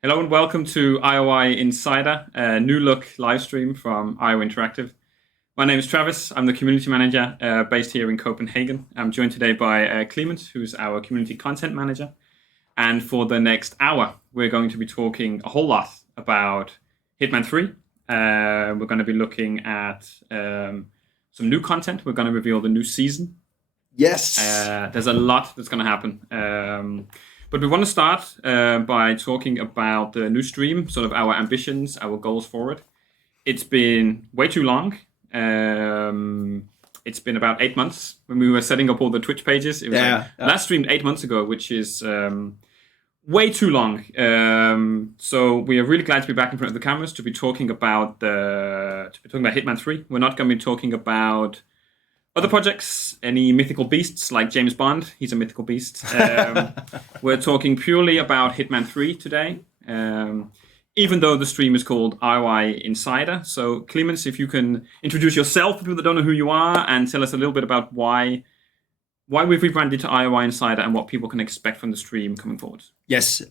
Hello and welcome to IOI Insider, a new look live stream from IO Interactive. My name is Travis. I'm the community manager based here in Copenhagen. I'm joined today by Clement, who's our community content manager. And for the next hour, we're going to be talking a whole lot about Hitman 3. We're going to be looking at some new content. We're going to reveal the new season. Yes. There's a lot that's going to happen. But we want to start by talking about the new stream, sort of our ambitions, our goals for it. It's been way too long. It's been about 8 months when we were setting up all the Twitch pages. It was last streamed 8 months ago, which is way too long. So we are really glad to be back in front of the cameras to be talking about Hitman 3. We're not going to be talking about other projects, any mythical beasts like James Bond. He's a mythical beast. We're talking purely about Hitman 3 today, even though the stream is called IOI Insider. So, Clemens, if you can introduce yourself for people that don't know who you are and tell us a little bit about why we've rebranded to IOI Insider and what people can expect from the stream coming forward. Yes.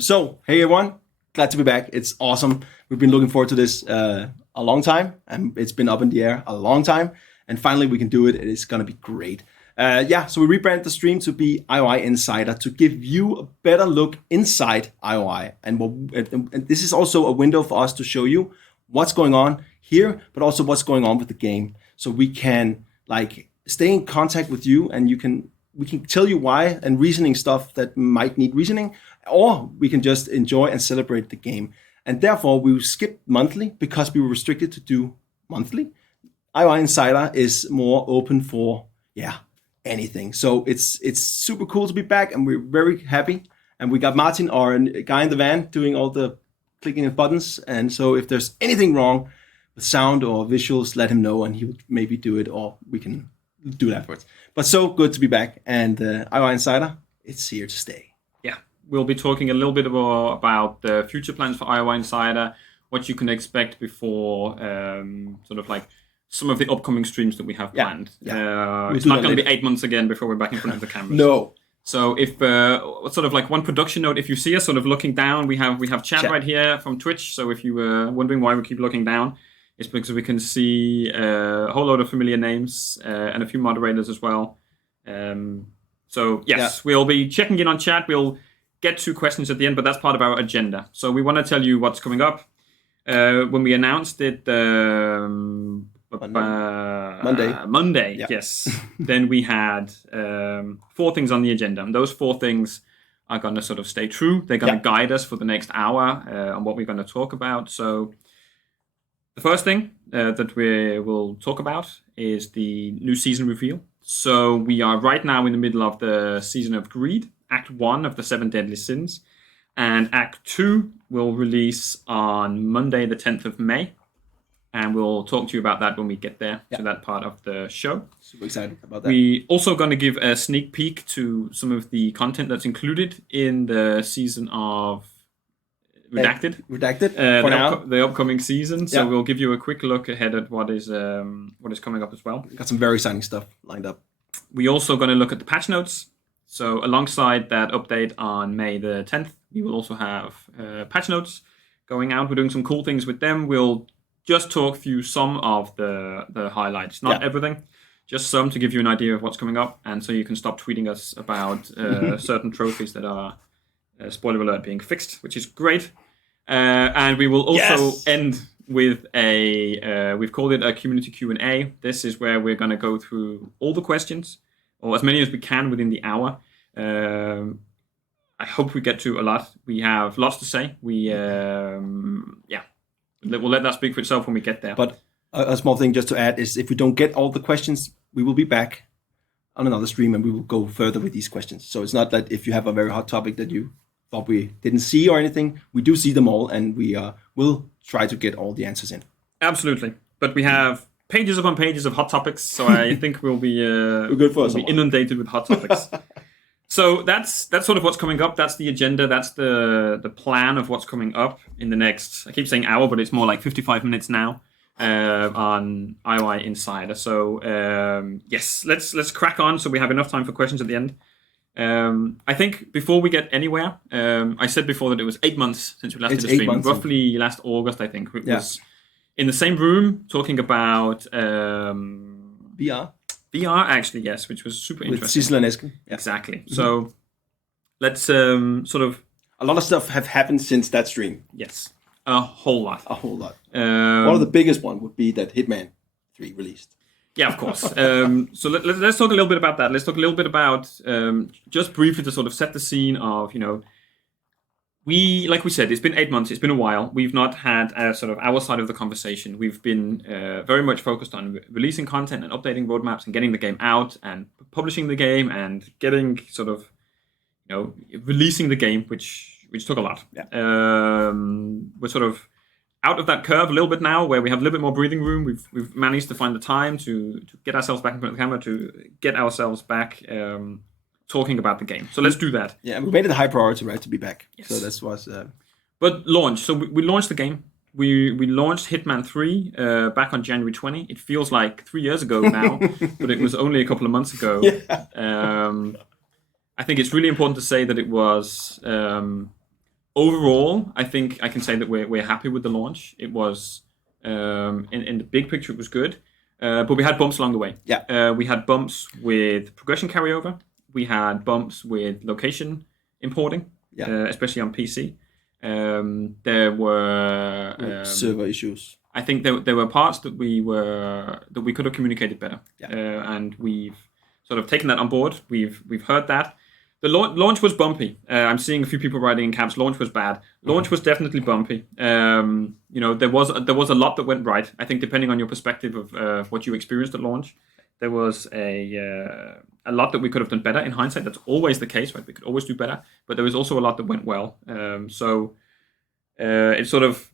So, hey everyone. Glad to be back. It's awesome. We've been looking forward to this a long time, and it's been up in the air a long time. And finally, we can do it. It is going to be great. So we rebranded the stream to be IOI Insider to give you a better look inside IOI. And this is also a window for us to show you what's going on here, but also what's going on with the game. So we can stay in contact with you, and we can tell you why and reasoning stuff that might need reasoning, or we can just enjoy and celebrate the game. And therefore, we skipped monthly because we were restricted to do monthly. IOI Insider is more open for anything. So it's super cool to be back, and we're very happy. And we got Martin, our guy in the van, doing all the clicking of buttons. And so if there's anything wrong with sound or visuals, let him know, and he would maybe do it, or we can do it afterwards. But so good to be back, and IOI Insider, it's here to stay. Yeah, we'll be talking a little bit more about the future plans for IOI Insider, what you can expect before some of the upcoming streams that we have planned. It's not going to be 8 months again before we're back in front of the cameras. No. So if one production note, if you see us sort of looking down, we have chat right here from Twitch. So if you were wondering why we keep looking down, it's because we can see a whole load of familiar names and a few moderators as well. We'll be checking in on chat. We'll get to questions at the end, but that's part of our agenda. So we want to tell you what's coming up. When we announced it Monday, yes. Then we had 4 things on the agenda, and those 4 things are going to sort of stay true. They're going to guide us for the next hour on what we're going to talk about. So the first thing that we will talk about is the new season reveal. So we are right now in the middle of the Season of Greed, Act 1 of the 7 Deadly Sins, and Act 2 will release on Monday the 10th of May. And we'll talk to you about that when we get there to that part of the show. Super excited about that. We're also going to give a sneak peek to some of the content that's included in the season of Redacted. The upcoming season. So we'll give you a quick look ahead at what is coming up as well. We've got some very exciting stuff lined up. We're also going to look at the patch notes. So alongside that update on May the 10th, we will also have patch notes going out. We're doing some cool things with them. We'll just talk through some of the highlights, not everything, just some to give you an idea of what's coming up, and so you can stop tweeting us about certain trophies that are, spoiler alert, being fixed, which is great. And we will also end with we've called it a community Q&A. This is where we're going to go through all the questions, or as many as we can within the hour. I hope we get to a lot. We have lots to say. We'll let that speak for itself when we get there. But a small thing just to add is if we don't get all the questions, we will be back on another stream and we will go further with these questions. So it's not that if you have a very hot topic that you thought we didn't see or anything, we do see them all, and we will try to get all the answers in. Absolutely. But we have pages upon pages of hot topics, so I think we'll be inundated with hot topics. So that's sort of what's coming up. That's the agenda. That's the plan of what's coming up in the next, I keep saying hour, but it's more like 55 minutes now on IOI Insider. So let's crack on so we have enough time for questions at the end. I think before we get anywhere, I said before that it was 8 months since we last did a stream. Roughly last August, I think. It was in the same room talking about VR. VR, actually, yes, which was super interesting. With Cecil and Esken. Yeah. Exactly. Mm-hmm. So let's sort of... A lot of stuff have happened since that stream. Yes. A whole lot. A whole lot. One of the biggest one would be that Hitman 3 released. Yeah, of course. So let's talk a little bit about that. Let's talk a little bit about, just briefly to sort of set the scene of, like we said, it's been 8 months, it's been a while. We've not had sort of our side of the conversation. We've been very much focused on releasing content and updating roadmaps and getting the game out and publishing the game and getting sort of, releasing the game, which took a lot. Yeah. We're sort of out of that curve a little bit now, where we have a little bit more breathing room. We've managed to find the time to get ourselves back in front of the camera, to get ourselves back talking about the game. So let's do that. Yeah, we made it a high priority, right, to be back. Yes. So that was... But launch. So we launched the game. We launched Hitman 3 back on January 20. It feels like 3 years ago now, but it was only a couple of months ago. Yeah. I think it's really important to say that it was... overall, I think I can say that we're happy with the launch. It was, in the big picture, it was good. But we had bumps along the way. Yeah. We had bumps with progression carryover. We had bumps with location importing, especially on PC. There were server issues. I think there were parts that we could have communicated better. Yeah. And we've sort of taken that on board. We've heard that. The launch was bumpy. I'm seeing a few people writing in caps. Launch was bad. Launch was definitely bumpy. There was a lot that went right. I think depending on your perspective of what you experienced at launch, there was a lot that we could have done better. In hindsight, that's always the case, right? We could always do better. But there was also a lot that went well. It's sort of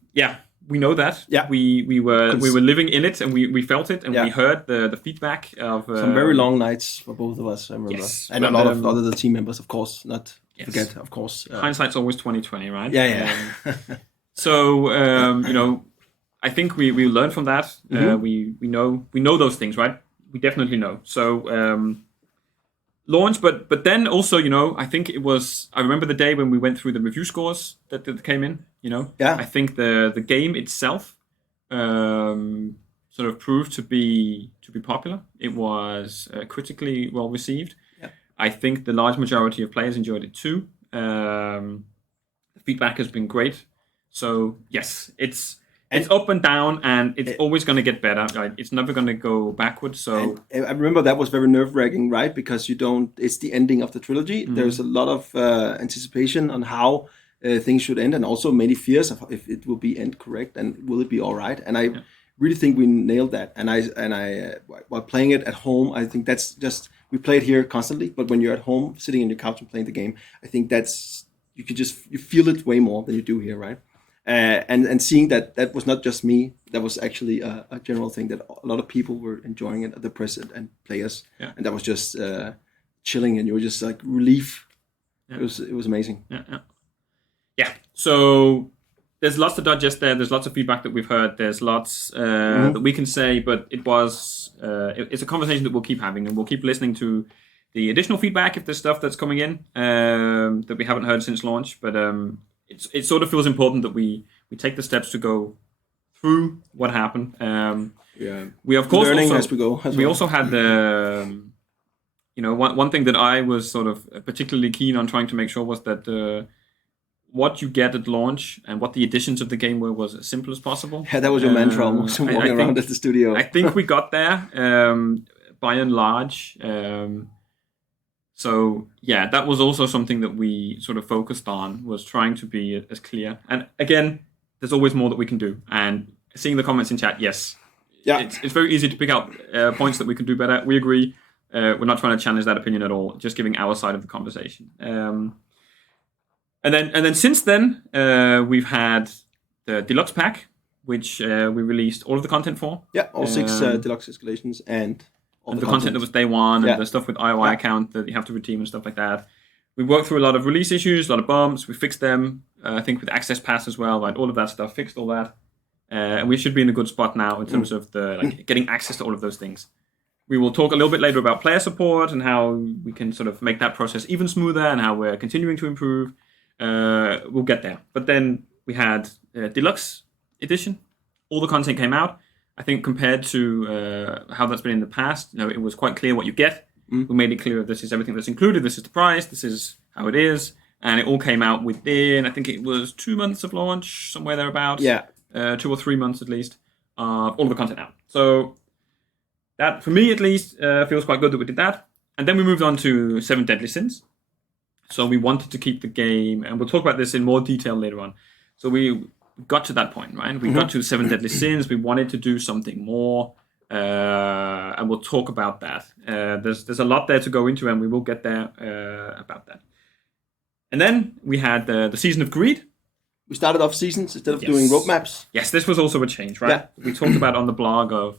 we know that. Yeah. We were living in it, and we felt it, and we heard the feedback of some very long nights for both of us, I remember. Yes. And a lot of other team members, of course, not forget, of course. Hindsight's always 20/20, right? Yeah. So I think we learned from that. Mm-hmm. We know those things, right? We definitely know. So launch, but then also, I think it was. I remember the day when we went through the review scores that came in. I think the game itself sort of proved to be popular. It was critically well received. Yeah. I think the large majority of players enjoyed it too. The feedback has been great. So yes, it's up and down, and it's always going to get better. Right? It's never going to go backwards. So I remember that was very nerve-wracking, right? Because it's the ending of the trilogy. Mm-hmm. There's a lot of anticipation on how things should end, and also many fears of if it will be end correct and will it be all right. And I really think we nailed that. And I while playing it at home, I think that's just, we play it here constantly, but when you're at home sitting on your couch and playing the game, I think that's, you feel it way more than you do here, right? And seeing that was not just me, that was actually a general thing, that a lot of people were enjoying it, the press and players, and that was just chilling, and you were just like relief. It was amazing. Yeah. So there's lots to digest there. There's lots of feedback that we've heard. There's lots that we can say, but it's a conversation that we'll keep having, and we'll keep listening to the additional feedback if there's stuff that's coming in that we haven't heard since launch. But it sort of feels important that we take the steps to go through what happened. We of course learning also, as we go. We also had the one thing that I was sort of particularly keen on trying to make sure was that what you get at launch and what the additions of the game were was as simple as possible. Yeah, that was your mantra almost, walking around at the studio. I think we got there by and large. So yeah, that was also something that we sort of focused on, was trying to be as clear. And again, there's always more that we can do. And seeing the comments in chat, yes, it's very easy to pick out points that we can do better. We agree. We're not trying to challenge that opinion at all. Just giving our side of the conversation. And then since then, we've had the deluxe pack, which we released all of the content for. Yeah, all 6 deluxe escalations and the content that was day one, and the stuff with IOI account that you have to redeem and stuff like that. We worked through a lot of release issues, a lot of bumps. We fixed them. I think with access pass as well, right? All of that stuff, fixed all that, and we should be in a good spot now in terms of the getting access to all of those things. We will talk a little bit later about player support and how we can sort of make that process even smoother and how we're continuing to improve. We'll get there. But then we had Deluxe Edition. All the content came out. I think compared to how that's been in the past, it was quite clear what you get. We made it clear this is everything that's included, this is the price, this is how it is. And it all came out within, I think it was 2 months of launch, somewhere thereabouts. Yeah. 2 or 3 months at least, of all of the content out. So that, for me at least, feels quite good that we did that. And then we moved on to 7 Deadly Sins. So we wanted to keep the game, and we'll talk about this in more detail later on. So we got to that point, right? We got to 7 Deadly Sins. We wanted to do something more, and we'll talk about that. There's a lot there to go into, and we will get there about that. And then we had the Season of Greed. We started off seasons instead of doing roadmaps. Yes, this was also a change, right? Yeah. We talked about on the blog of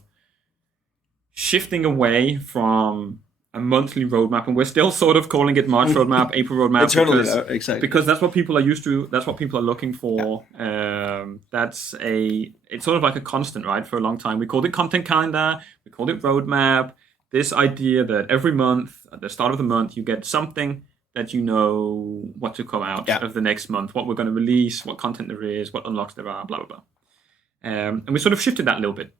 shifting away from a monthly roadmap, and we're still sort of calling it March roadmap, April roadmap, internally, exactly, because that's what people are used to. That's what people are looking for. Yeah. It's sort of like a constant, right? For a long time, we called it content calendar, we called it roadmap. This idea that every month, at the start of the month, you get something that you know what to come out of the next month, what we're going to release, what content there is, what unlocks there are, blah blah blah. And we sort of shifted that a little bit,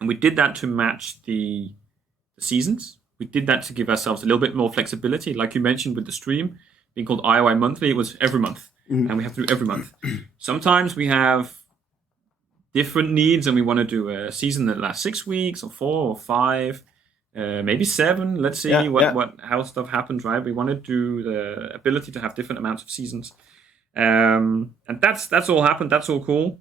and we did that to match the seasons. We did that to give ourselves a little bit more flexibility. Like you mentioned with the stream being called IOI monthly, it was every month. And we have to do every month. Sometimes we have different needs and we want to do a season that lasts 6 weeks or 4 or 5, maybe 7. Let's see how stuff happens, right? We want to do the ability to have different amounts of seasons. And that's all happened. That's all cool.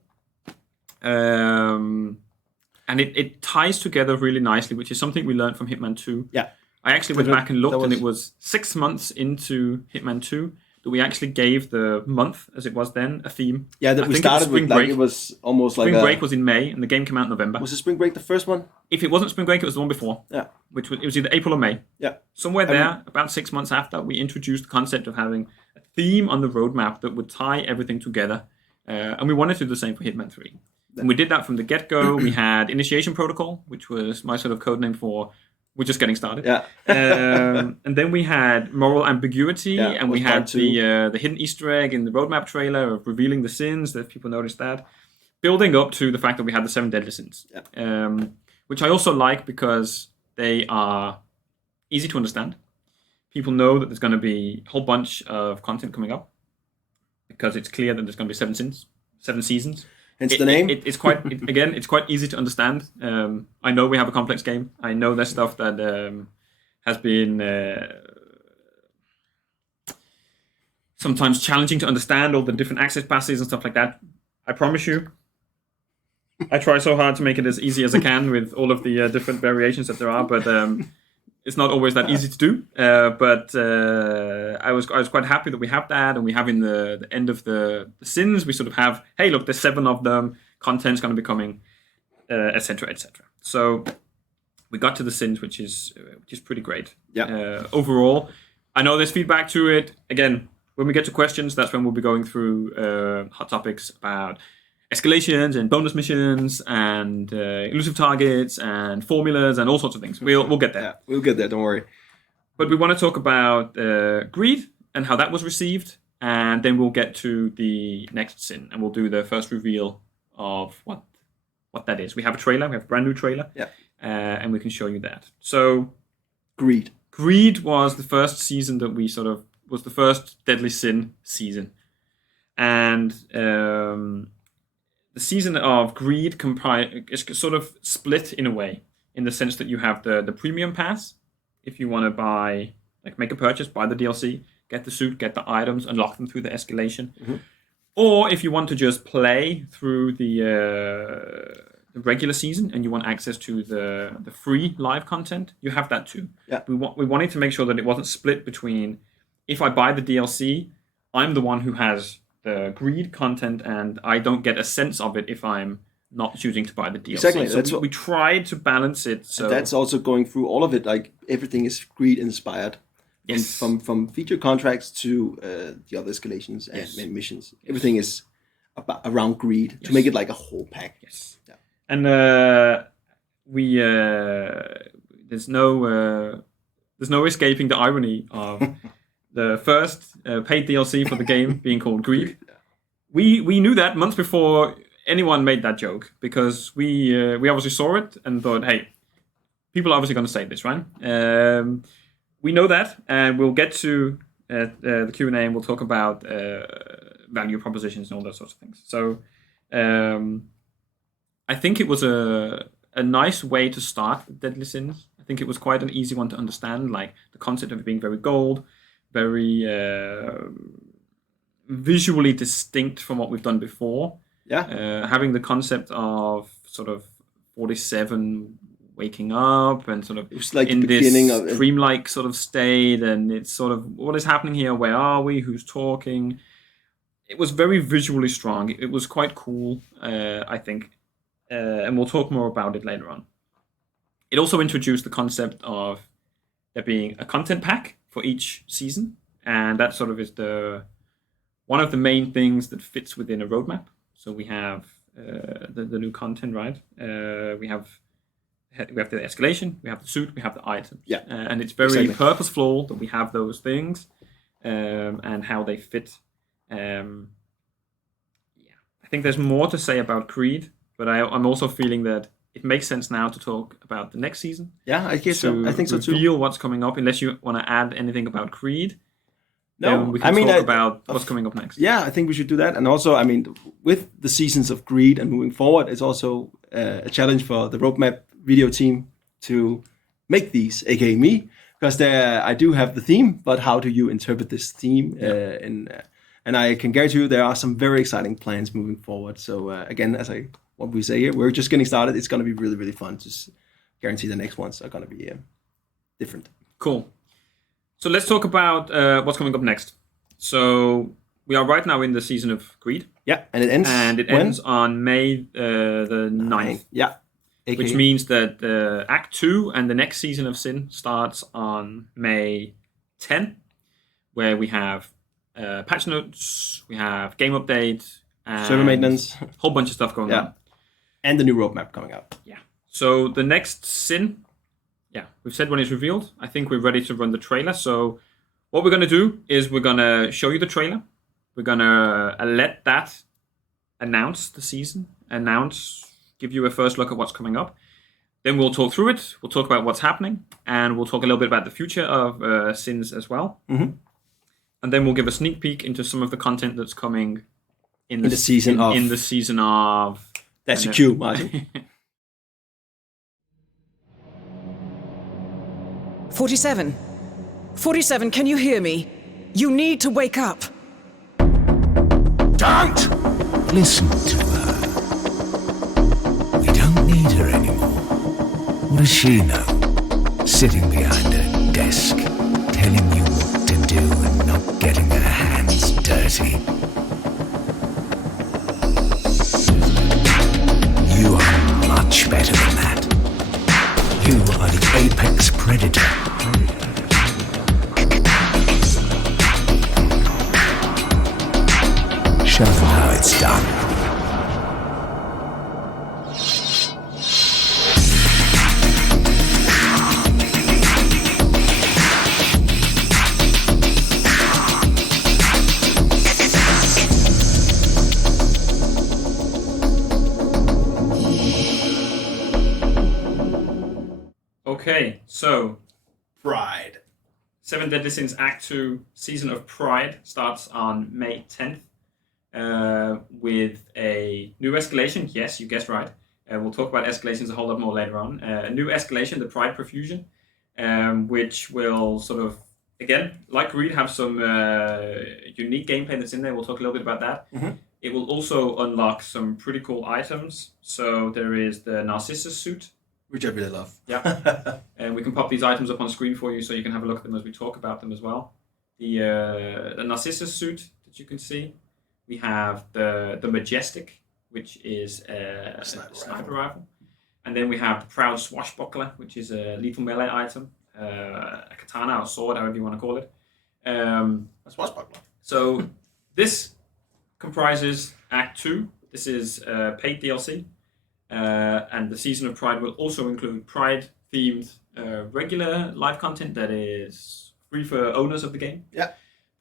And it ties together really nicely, which is something we learned from Hitman 2. Yeah. I actually went back and looked, and it was 6 months into Hitman 2 that we actually gave the month, as it was then, a theme. Yeah, that we started with, like, it was almost like Spring Break was in May, and the game came out in November. Was it Spring Break the first one? If it wasn't Spring Break, it was the one before. Yeah. It was either April or May. Yeah. Somewhere there, about 6 months after, we introduced the concept of having a theme on the roadmap that would tie everything together. And we wanted to do the same for Hitman 3. And we did that from the get-go. We had Initiation Protocol, which was my sort of code name for we're just getting started. Yeah. And then we had Moral Ambiguity, and we had the hidden Easter egg in the roadmap trailer of revealing the sins, that people noticed that. Building up to the fact that we had the 7 Deadly Sins, which I also like because they are easy to understand. People know that there's going to be a whole bunch of content coming up because it's clear that there's going to be 7 sins, 7 seasons. Hence the name. It's quite it's quite easy to understand. I know we have a complex game. I know there's stuff that has been sometimes challenging to understand, all the different access passes and stuff like that. I promise you, I try so hard to make it as easy as I can with all of the different variations that there are, but it's not always that easy to do. But I was quite happy that we have that, and we have in the end of the sins, we sort of have, hey, look, there's 7 of them, content's going to be coming, etc., etc. So we got to the sins, which is pretty great. Yeah. Overall, I know there's feedback to it. Again, when we get to questions, that's when we'll be going through hot topics about escalations and bonus missions and elusive targets and formulas and all sorts of things. We'll get there. Yeah, we'll get there, don't worry. But we want to talk about greed and how that was received, and then we'll get to the next sin, and we'll do the first reveal of what that is. We have a trailer. We have a brand new trailer. Yeah. And we can show you that. So Greed was the first season that we sort of was the first Deadly Sin season. And the season of Greed is sort of split in a way, in the sense that you have the premium pass. If you want to buy, like, make a purchase, buy the DLC, get the suit, get the items, unlock them through the escalation. Mm-hmm. Or if you want to just play through the regular season and you want access to the free live content, you have that too. Yeah. We wanted to make sure that it wasn't split between, if I buy the DLC, I'm the one who has the Greed content, and I don't get a sense of it if I'm not choosing to buy the DLC. Exactly. So we tried to balance it. So that's also going through all of it. Like, everything is Greed inspired. Yes. From feature contracts to the other escalations and missions. Everything is around Greed to make it like a whole pack. Yes. Yeah. And the there's no escaping the irony of the first paid DLC for the game being called Greed. We knew that months before anyone made that joke, because we obviously saw it and thought, hey, people are obviously going to say this, right? We know that, and we'll get to the Q&A, and we'll talk about value propositions and all those sorts of things. So I think it was a nice way to start with Deadly Sins. I think it was quite an easy one to understand, like the concept of it being very gold, very visually distinct from what we've done before. Yeah. Having the concept of sort of 47 waking up and sort of it's like in the this of dreamlike sort of state, and it's sort of, what is happening here? Where are we? Who's talking? It was very visually strong. It was quite cool, I think, and we'll talk more about it later on. It also introduced the concept of there being a content pack for each season, and that sort of is one of the main things that fits within a roadmap. So we have the new content, right? We have the escalation, we have the suit, we have the item. Yeah. And it's very purposeful that we have those things and how they fit. I think there's more to say about Creed, but I'm also feeling that it makes sense now to talk about the next season. Yeah, I guess so. I think so too. Reveal what's coming up, unless you want to add anything about Creed. No, we can talk about what's coming up next. Yeah, I think we should do that. And also, I mean, with the seasons of Greed and moving forward, it's also a challenge for the roadmap video team to make these, aka me, because I do have the theme, but how do you interpret this theme? And I can guarantee you there are some very exciting plans moving forward. So again, what we say here, we're just getting started. It's going to be really, really fun. Just guarantee the next ones are going to be different. Cool. So let's talk about what's coming up next. So we are right now in the season of Greed. Yeah, and it ends. And it ends on May the 9th. Yeah. AKA. Which means that Act 2 and the next season of Sin starts on May 10, where we have patch notes, we have game update, and server maintenance, a whole bunch of stuff going on. And the new roadmap coming out. Yeah. So the next Sin, we've said when it's revealed. I think we're ready to run the trailer. So what we're going to do is we're going to show you the trailer. We're going to let that announce the season, give you a first look at what's coming up. Then we'll talk through it. We'll talk about what's happening, and we'll talk a little bit about the future of Sins as well. Mm-hmm. And then we'll give a sneak peek into some of the content that's coming in the season of. That's your cue, Martin. 47. 47, can you hear me? You need to wake up. Don't listen to her. We don't need her anymore. What does she know? Sitting behind her desk, telling you what to do and not getting her hands dirty. You are much better than that. You are the apex predator. Show them how it's done. Okay, so Pride. 7 Deadly Sins Act 2 Season of Pride starts on May 10th with a new escalation. Yes, you guessed right. We'll talk about escalations a whole lot more later on. A new escalation, the Pride Profusion, which will sort of, again, like Greed, have some unique gameplay that's in there. We'll talk a little bit about that. Mm-hmm. It will also unlock some pretty cool items. So there is the Narcissus suit, which I really love. Yeah. And we can pop these items up on screen for you so you can have a look at them as we talk about them as well. The Narcissus suit that you can see. We have the Majestic, which is a sniper rifle. And then we have the Proud Swashbuckler, which is a lethal melee item. A katana or sword, however you want to call it. A swashbuckler. So this comprises Act 2. This is paid DLC. And the Season of Pride will also include Pride-themed regular live content that is free for owners of the game. Yeah.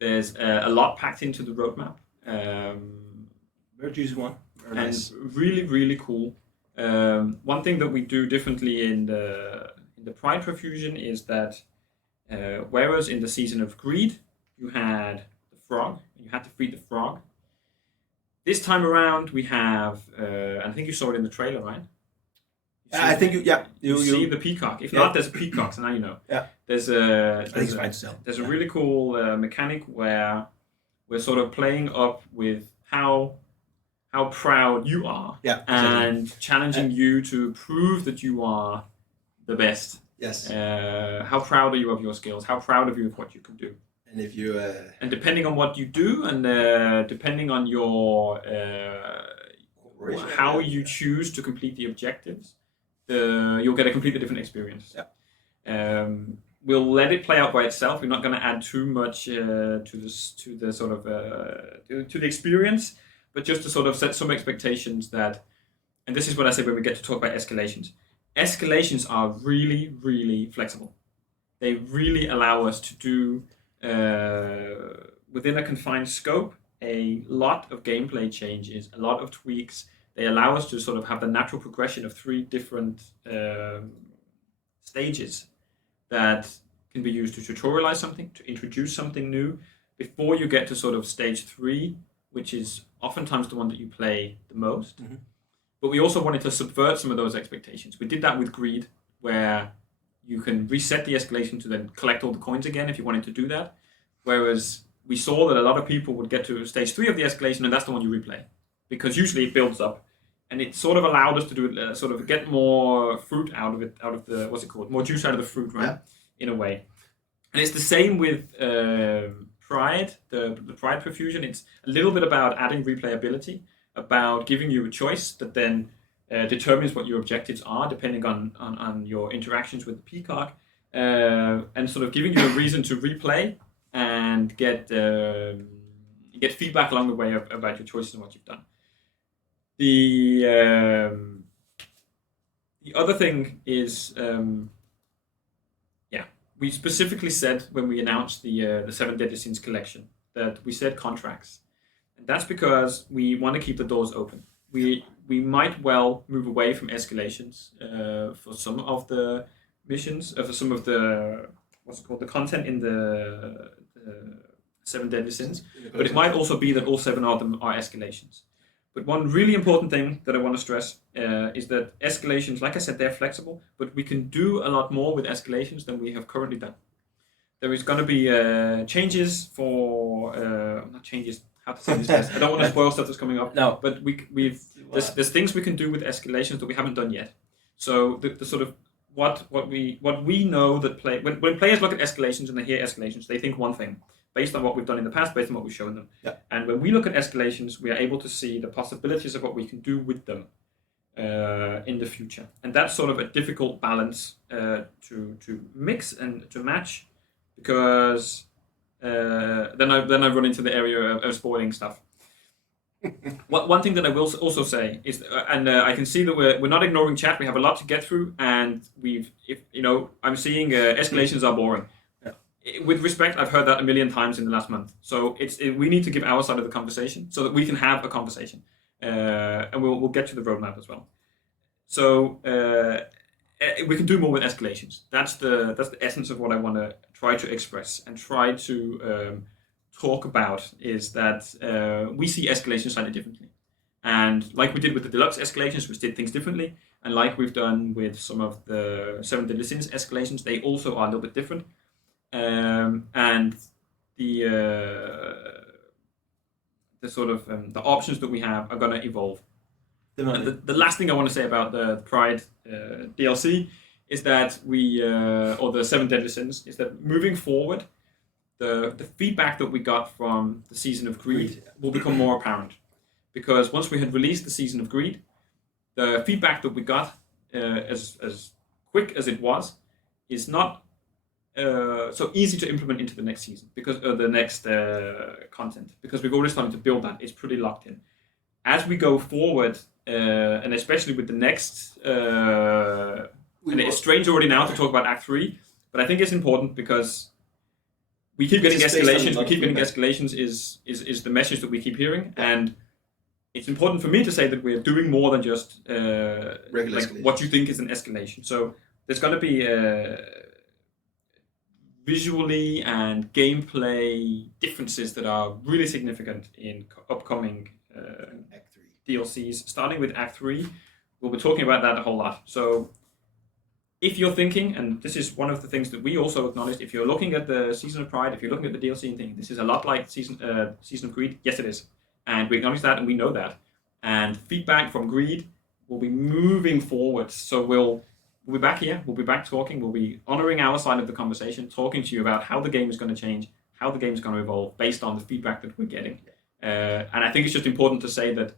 There's a lot packed into the roadmap. Very juicy one. Very nice. Really, really cool. One thing that we do differently in the Pride Profusion is that whereas in the Season of Greed you had the frog, and you had to feed the frog. This time around we have, and I think you saw it in the trailer, right? I think you see the peacock. If not, there's a peacock, so now you know. Yeah. There's a really cool mechanic where we're sort of playing up with how proud you are, and challenging you to prove that you are the best. Yes. How proud are you of your skills? How proud are you of what you can do? And if you and depending on what you do, and depending on your how you choose to complete the objectives, you'll get a completely different experience. Yeah. We'll let it play out by itself. We're not going to add too much to the sort of to the experience, but just to sort of set some expectations that, and this is what I say when we get to talk about escalations. Escalations are really, really flexible. They really allow us to do within a confined scope a lot of gameplay changes, a lot of tweaks. They allow us to sort of have the natural progression of 3 different stages that can be used to tutorialize something, to introduce something new, before you get to sort of stage 3, which is oftentimes the one that you play the most. Mm-hmm. But we also wanted to subvert some of those expectations. We did that with Greed, where you can reset the escalation to then collect all the coins again if you wanted to do that. Whereas we saw that a lot of people would get to stage 3 of the escalation, and that's the one you replay, because usually it builds up. And it sort of allowed us to do it, sort of get more fruit out of it, out of the, what's it called? More juice out of the fruit, right? In a way. And it's the same with Pride, the Pride Profusion. It's a little bit about adding replayability, about giving you a choice that then determines what your objectives are, depending on your interactions with the peacock, and sort of giving you a reason to replay and get feedback along the way about your choices and what you've done. The other thing is, we specifically said when we announced the 7 Deadly Sins collection that we said contracts, and that's because we want to keep the doors open. We might well move away from escalations for some of the missions, for some of the the content in the 7 Deadly Sins, but it might also be that all 7 of them are escalations. But one really important thing that I want to stress is that escalations, like I said, they're flexible, but we can do a lot more with escalations than we have currently done. There is going to be changes for, not changes, how to say this best. I don't want to spoil stuff that's coming up. No. But there's things we can do with escalations that we haven't done yet. So the sort of what we know that when players look at escalations and they hear escalations, they think one thing, based on what we've done in the past, based on what we've shown them. Yeah. And when we look at escalations, we are able to see the possibilities of what we can do with them in the future. And that's sort of a difficult balance to mix and to match, because then I run into the area of spoiling stuff. One thing that I will also say is, and I can see that we're not ignoring chat. We have a lot to get through, and I'm seeing escalations are boring. With respect, I've heard that a million times in the last month. So we need to give our side of the conversation so that we can have a conversation, and we'll get to the roadmap as well. So we can do more with escalations. That's the essence of what I want to try to express and try to talk about, is that we see escalations slightly differently. And like we did with the deluxe escalations, we did things differently. And like we've done with some of the 7 Deadly Sins escalations, they also are a little bit different. And the sort of the options that we have are going to evolve. And the last thing I want to say about the Pride DLC is that or the 7 Deadly Sins, is that moving forward, the feedback that we got from the Season of Greed will become more apparent. Because once we had released the Season of Greed, the feedback that we got, as quick as it was, is not so easy to implement into the next season, because the next content, because we've already started to build that. It's pretty locked in. As we go forward, and especially with the next And it's strange already now to talk about Act 3, but I think it's important because we keep getting escalations. We keep getting escalations is the message that we keep hearing, and it's important for me to say that we're doing more than just what you think is an escalation. So there's going to be visually and gameplay differences that are really significant in upcoming Act 3 DLCs. Starting with Act 3, we'll be talking about that a whole lot. So if you're thinking, and this is one of the things that we also acknowledged, if you're looking at the Season of Pride, if you're looking at the DLC and thinking this is a lot like Season of Greed, yes it is. And we acknowledge that and we know that. And feedback from Greed will be moving forward. So we'll be back here, we'll be back talking, we'll be honoring our side of the conversation, talking to you about how the game is going to change, how the game is going to evolve based on the feedback that we're getting. And I think it's just important to say that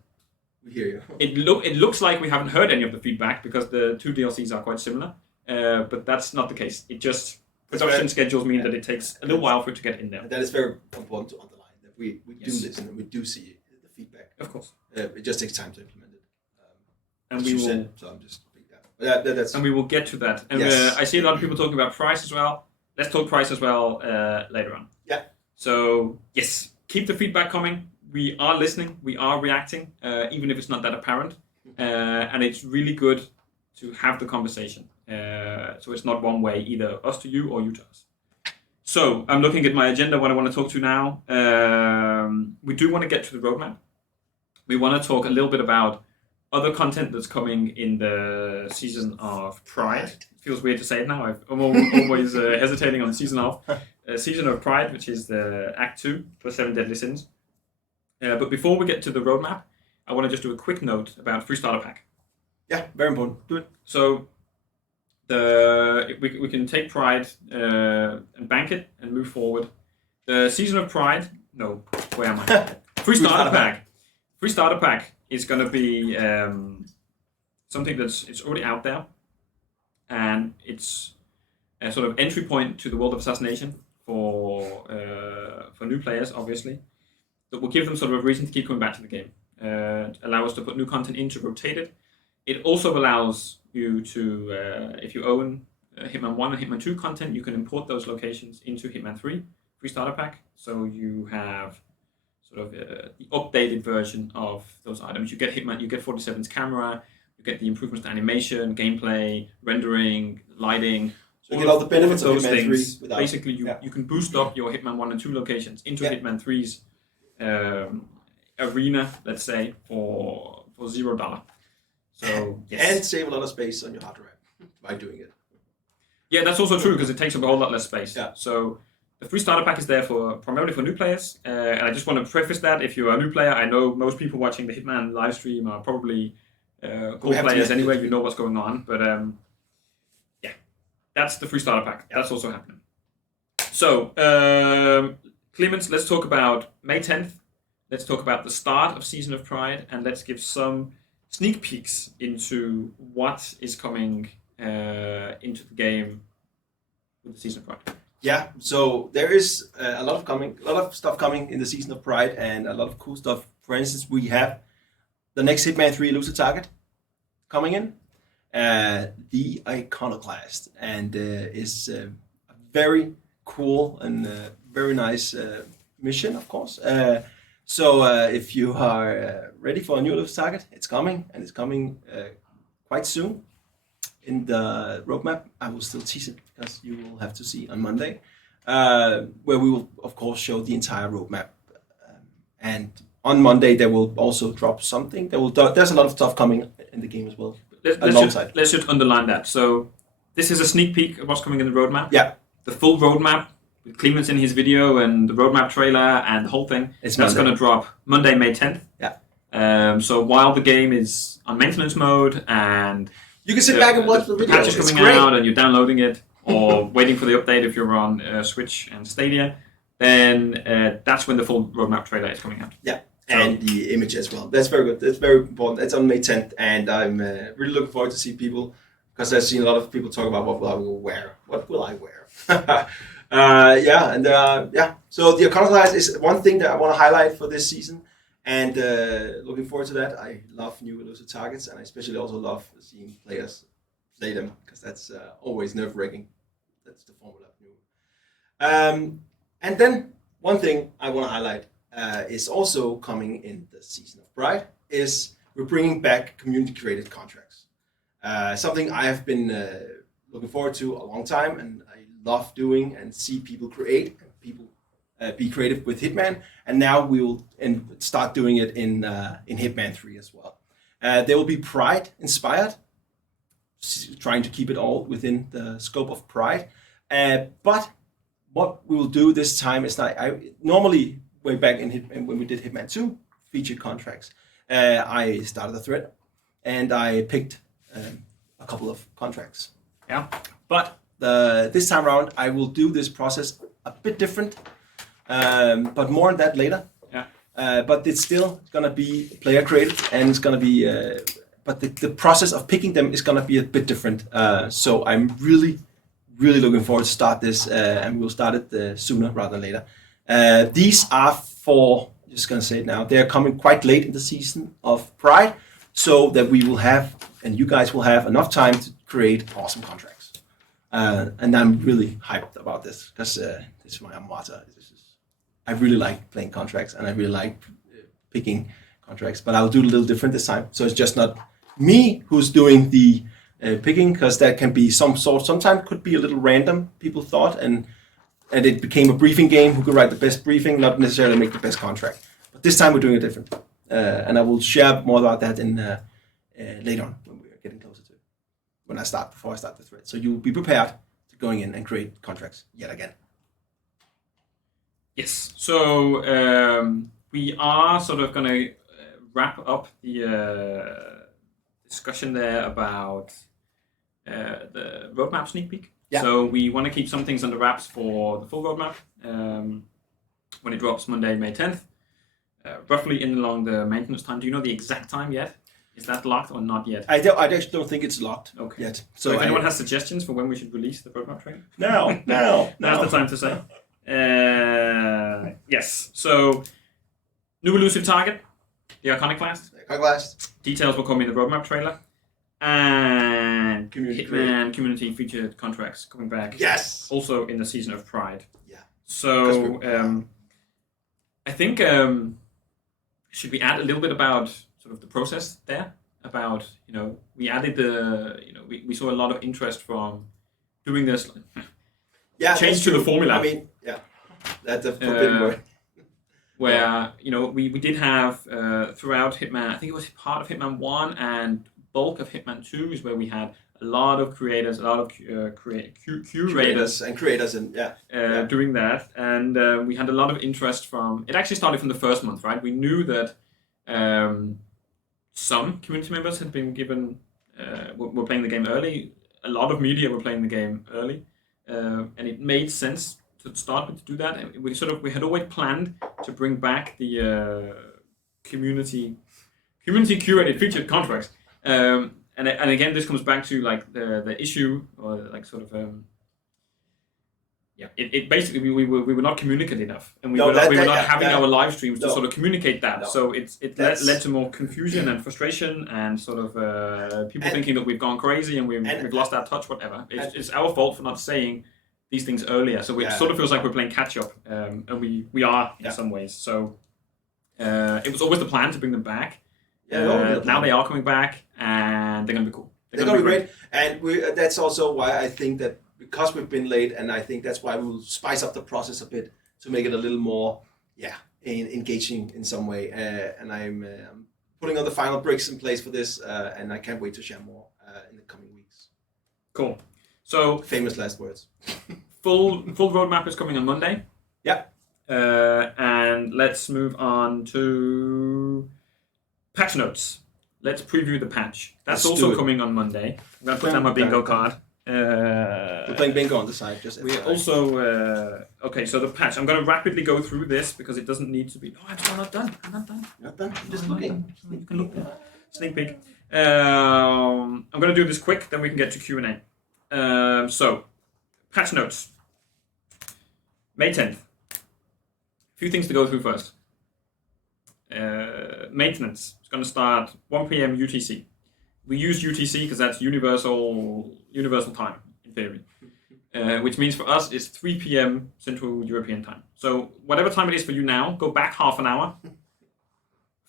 we hear you. It looks like we haven't heard any of the feedback because the two DLCs are quite similar. But that's not the case. It just production schedules mean that it takes a little while for it to get in there. And that is very important to underline that we do listen and we do see the feedback. Of course, it just takes time to implement it. And we will. So I'm just that's. And we will get to that. And I see a lot of people talking about price as well. Let's talk price as well later on. Yeah. So yes, keep the feedback coming. We are listening. We are reacting, even if it's not that apparent. And it's really good to have the conversation. So it's not one way, either us to you or you to us. So I'm looking at my agenda, what I want to talk to now. We do want to get to the roadmap. We want to talk a little bit about other content that's coming in the Season of Pride. It feels weird to say it now. I'm always hesitating on Season of Pride, which is the Act 2 for 7 Deadly Sins. But before we get to the roadmap, I want to just do a quick note about Free Starter Pack. Yeah, very important. Do it. So we can take Pride and bank it and move forward. The Season of Pride, no, where am I? Free Starter Pack. Free Starter Pack is going to be something it's already out there, and it's a sort of entry point to the world of Assassination for new players, obviously. That will give them sort of a reason to keep coming back to the game. Allow us to put new content in to rotate it. It also allows you to, if you own Hitman 1 and Hitman 2 content, you can import those locations into Hitman 3 Free Starter Pack. So you have sort of the updated version of those items. You get Hitman, you get 47's camera, you get the improvements to animation, gameplay, rendering, lighting. So you get all the benefits of those Hitman things. 3 without. Basically, you can boost up your Hitman 1 and 2 locations into Hitman 3's arena, let's say, for $0. So yes. And save a lot of space on your hard drive by doing it. Yeah, that's also true because it takes up a whole lot less space. Yeah. So the Free Starter Pack is there primarily for new players, and I just want to preface that if you're a new player, I know most people watching the Hitman live stream are probably old players anyway. You know what's going on, but yeah, that's the Free Starter Pack. Yeah. That's also happening. So Clemens, let's talk about May 10th. Let's talk about the start of Season of Pride, and let's give some sneak peeks into what is coming into the game with the Season of Pride. Yeah, so there is a lot of stuff coming in the Season of Pride, and a lot of cool stuff. For instance, we have the next Hitman 3 Elusive Target coming in, the Iconoclast, and is a very cool and very nice mission, of course. So if you are ready for a new Elusive Target, it's coming, and it's coming quite soon. In the roadmap, I will still tease it because you will have to see on Monday, where we will, of course, show the entire roadmap. And on Monday, they will also drop something. There's a lot of stuff coming in the game as well. Let's just underline that. So this is a sneak peek of what's coming in the roadmap. Yeah. The full roadmap with Clemens in his video and the roadmap trailer and the whole thing. That's going to drop Monday, May 10th. Yeah. So while the game is on maintenance mode and you can sit back and watch the video. Patch is coming out and you're downloading it or waiting for the update if you're on Switch and Stadia, then that's when the full roadmap trailer is coming out. Yeah, and the image as well. That's very good. That's very important. It's on May 10th, and I'm really looking forward to see people, because I've seen a lot of people talk about what will I wear. What will I wear? So the Iconoclast is one thing that I want to highlight for this season. And looking forward to that. I love new elusive targets, and I especially also love seeing players play them, because that's always nerve-wracking. That's the formula. And then one thing I want to highlight is also coming in the season of Pride is we're bringing back community-created contracts. Something I have been looking forward to a long time, and I love doing and see people create and people be creative with Hitman. And now we will start doing it in Hitman 3 as well. They will be Pride inspired, trying to keep it all within the scope of Pride. But what we will do this time is normally way back in Hitman, when we did Hitman 2 featured contracts, I started a thread and I picked a couple of contracts. Yeah. But this time around, I will do this process a bit different, but more on that later. Yeah. But it's still gonna be player created, and it's gonna be. But the process of picking them is gonna be a bit different. So I'm really looking forward to start this, and we'll start it sooner rather than later. These are for, just gonna say it now, they're coming quite late in the season of Pride, so that we will have, and you guys will have enough time to create awesome contracts. And I'm really hyped about this, because this is my mater. I really like playing contracts, and I really like picking contracts, but I'll do it a little different this time. So it's just not me who's doing the picking, because that can be sometimes could be a little random, people thought, and it became a briefing game, who could write the best briefing, not necessarily make the best contract. But this time we're doing it different, and I will share more about that in later on when we're getting closer to it, before I start the thread. So you'll be prepared to going in and create contracts yet again. Yes. So we are sort of going to wrap up the discussion there about the roadmap sneak peek. Yeah. So we want to keep some things under wraps for the full roadmap when it drops Monday, May 10th, roughly in along the maintenance time. Do you know the exact time yet? Is that locked or not yet? I actually don't think it's locked yet. So if anyone has suggestions for when we should release the roadmap trailer? No. Now's the time to say. Yes. So new elusive target, the Iconoclast. Details will come in the roadmap trailer. And Hitman community featured contracts coming back. Yes. Also in the season of Pride. Yeah. So I think should we add a little bit about sort of the process there? About, we added we saw a lot of interest from doing this. Yeah. Change to the formula. I mean, yeah. That's a forbidden word. Where we did have throughout Hitman, I think it was part of Hitman 1 and bulk of Hitman 2 is where we had a lot of creators, a lot of curators and creators, and doing that, and we had a lot of interest from. It actually started from the first month, right? We knew that some community members had been given were playing the game early. A lot of media were playing the game early, and it made sense to start with to do that. And we had always planned to bring back the community curated featured contracts. And again, this comes back to like the issue, or like sort of it basically we were not communicating enough, and we were not having our live streams to sort of communicate that. So it led to more confusion and frustration, and sort of people thinking that we've gone crazy and we've lost our touch. Whatever, it's our fault for not saying these things earlier. So it sort of feels like we're playing catch up, and we are in some ways. So it was always the plan to bring them back. Now they are coming back, and they're going to be cool. They're going to be great. And that's also why I think that, because we've been late, and I think that's why we'll spice up the process a bit to make it a little more, engaging in some way. And I'm putting all the final bricks in place for this, and I can't wait to share more in the coming weeks. Cool. So famous last words. full roadmap is coming on Monday. Yeah. And let's move on to patch notes. Let's preview the patch. That's also coming on Monday. I'm going to put down my bingo card. We're playing bingo on the side. Okay, so the patch. I'm going to rapidly go through this because it doesn't need to be... No, I'm still not done. Not done? I'm just looking. You can look. Sneak peek. I'm going to do this quick, then we can get to Q&A. So, patch notes. May 10th. A few things to go through first. Maintenance is going to start 1 p.m. UTC. we use UTC because that's universal time in theory, which means for us it's 3 p.m. Central European time. So whatever time it is for you now, go back half an hour,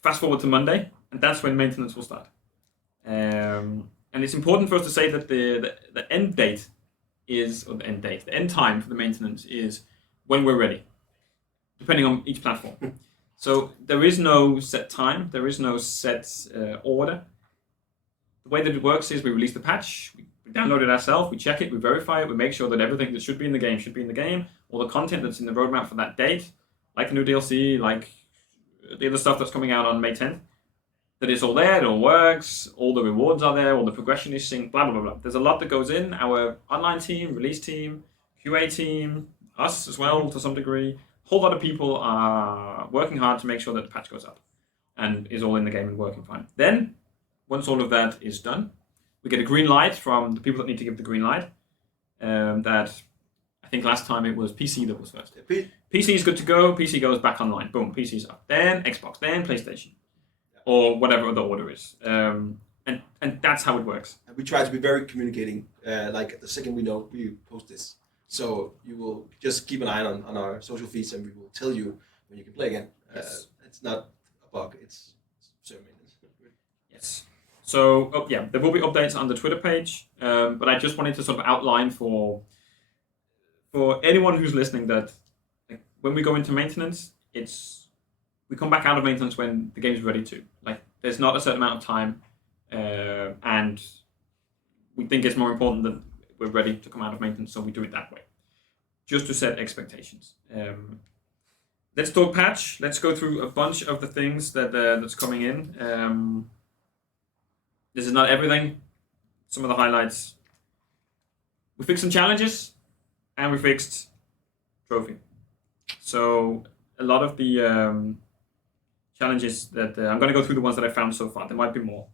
fast forward to Monday, and that's when maintenance will start. And it's important for us to say that the end date is, or the end time for the maintenance is when we're ready, depending on each platform. So there is no set time, there is no set order. The way that it works is we release the patch, we download it ourselves, we check it, we verify it, we make sure that everything that should be in the game should be in the game, all the content that's in the roadmap for that date, like the new DLC, like the other stuff that's coming out on May 10th, that it's all there, it all works, all the rewards are there, all the progression is synced, blah, blah, blah, blah. There's a lot that goes in. Our online team, release team, QA team, us as well to some degree, a whole lot of people are working hard to make sure that the patch goes up and is all in the game and working fine. Then, once all of that is done, we get a green light from the people that need to give the green light. That I think last time it was PC that was first. PC is good to go, PC goes back online, boom, PC's up. Then Xbox, then PlayStation. Or whatever the order is, and that's how it works. And we try to be very communicating. Like the second we know, we post this, so you will just keep an eye on our social feeds, and we will tell you when you can play again. Yes. It's not a bug; it's server maintenance. Yes. So there will be updates on the Twitter page, but I just wanted to sort of outline for anyone who's listening that when we go into maintenance, we come back out of maintenance when the game's ready to. Like, there's not a certain amount of time, and we think it's more important that we're ready to come out of maintenance, so we do it that way, just to set expectations. Let's talk patch. Let's go through a bunch of the things that's coming in. This is not everything. Some of the highlights. We fixed some challenges, and we fixed trophy. So a lot of the challenges that I'm going to go through the ones that I found so far. There might be more.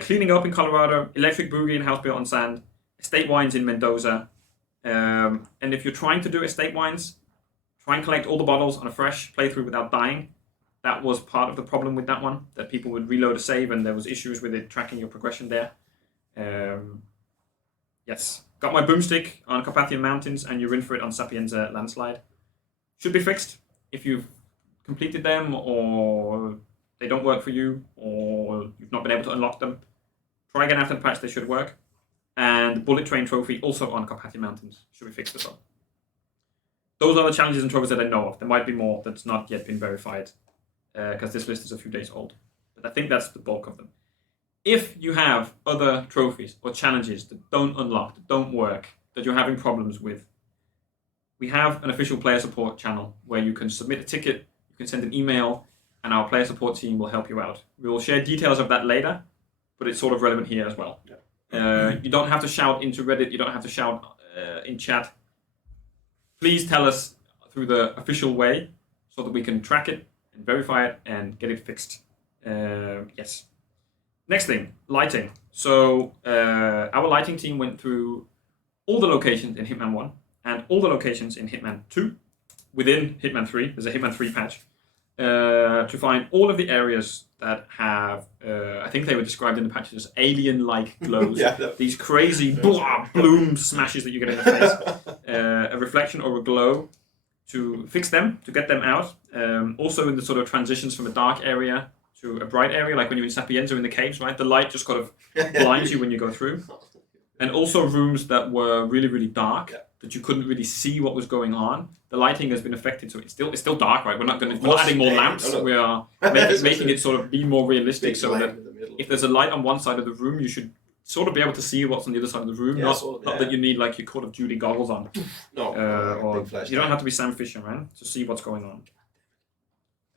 Cleaning up in Colorado, electric boogie in house built on sand, estate wines in Mendoza. And if you're trying to do estate wines, try and collect all the bottles on a fresh playthrough without dying. That was part of the problem with that one, that people would reload a save and there was issues with it tracking your progression there. Yes. Got my boomstick on Carpathian Mountains and you're in for it on Sapienza Landslide. Should be fixed if you've completed them or they don't work for you or you've not been able to unlock them. Try again after the patch, they should work. And the Bullet Train trophy also on Carpathian Mountains should be fixed as well. Those are the challenges and trophies that I know of. There might be more that's not yet been verified because this list is a few days old. But I think that's the bulk of them. If you have other trophies or challenges that don't unlock, that don't work, that you're having problems with, we have an official player support channel where you can submit a ticket, you can send an email, and our player support team will help you out. We will share details of that later, but it's sort of relevant here as well. Yeah. You don't have to shout into Reddit, you don't have to shout in chat. Please tell us through the official way so that we can track it and verify it and get it fixed. Yes. Next thing, lighting. So our lighting team went through all the locations in Hitman 1 and all the locations in Hitman 2 within Hitman 3. There's a Hitman 3 patch to find all of the areas that have, I think they were described in the patches as alien-like glows. These crazy bloom smashes that you get in the face. A reflection or a glow to fix them, to get them out. Also in the sort of transitions from a dark area to a bright area, like when you're in Sapienza in the caves, right? The light just kind of blinds you when you go through. And also rooms that were really, really dark, that you couldn't really see what was going on. The lighting has been affected, so it's still dark, right? We're not adding more lamps. We are making it sort of be more realistic, so that if there's a light on one side of the room, you should sort of be able to see what's on the other side of the room. Not that you need like your Call of Duty goggles on. Or big you don't have to be Sam Fisher, man, to see what's going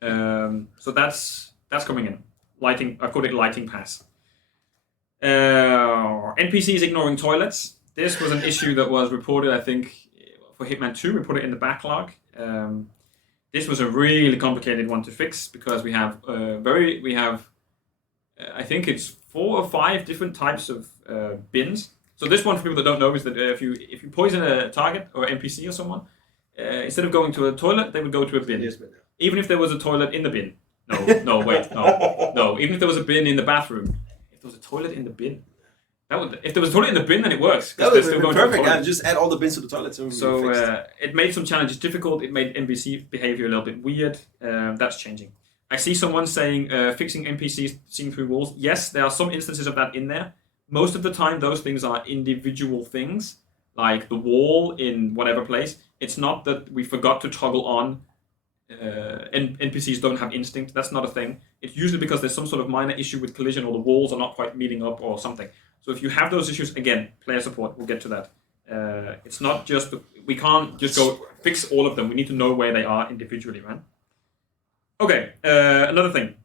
on. So that's coming in. Lighting, I call it lighting pass. NPCs ignoring toilets. This was an issue that was reported, I think, for Hitman 2. We put it in the backlog. This was a really complicated one to fix because we have I think it's 4 or 5 different types of bins. So this one, for people that don't know, is that if you poison a target or NPC or someone, instead of going to a toilet, they would go to a bin. Even if there was a toilet in the bin. No. Even if there was a bin in the bathroom, if there was a toilet in the bin. If there was a toilet in the bin, then it works. That would be perfect. Yeah, just add all the bins to the toilet. So it made some challenges difficult. It made NPC behavior a little bit weird. That's changing. I see someone saying fixing NPCs seeing through walls. Yes, there are some instances of that in there. Most of the time, those things are individual things, like the wall in whatever place. It's not that we forgot to toggle on. NPCs don't have instinct. That's not a thing. It's usually because there's some sort of minor issue with collision, or the walls are not quite meeting up, or something. So if you have those issues, again, player support, we'll get to that. It's not just, we can't just go fix all of them. We need to know where they are individually, right? Okay, another thing.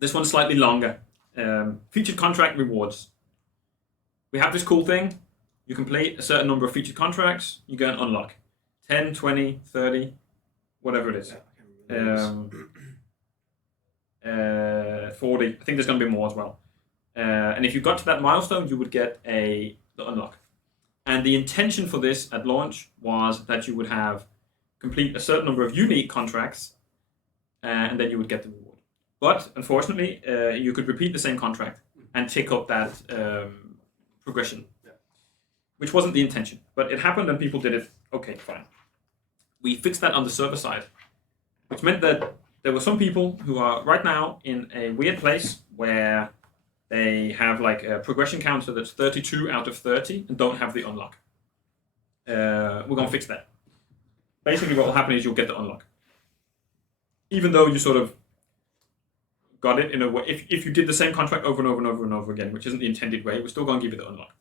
This one's slightly longer. Featured contract rewards. We have this cool thing. You complete a certain number of featured contracts, you get an unlock. 10, 20, 30, whatever it is. 40. I think there's going to be more as well. And if you got to that milestone, you would get the unlock. And the intention for this at launch was that you would have complete a certain number of unique contracts, and then you would get the reward. But unfortunately, you could repeat the same contract and tick up that progression, which wasn't the intention. But it happened and people did it. Okay, fine. We fixed that on the server side, which meant that there were some people who are right now in a weird place where they have like a progression counter that's 32 out of 30 and don't have the unlock. We're going to fix that. Basically what will happen is you'll get the unlock. Even though you sort of got it in a way, if you did the same contract over and over and over and over again, which isn't the intended way, we're still going to give you the unlock.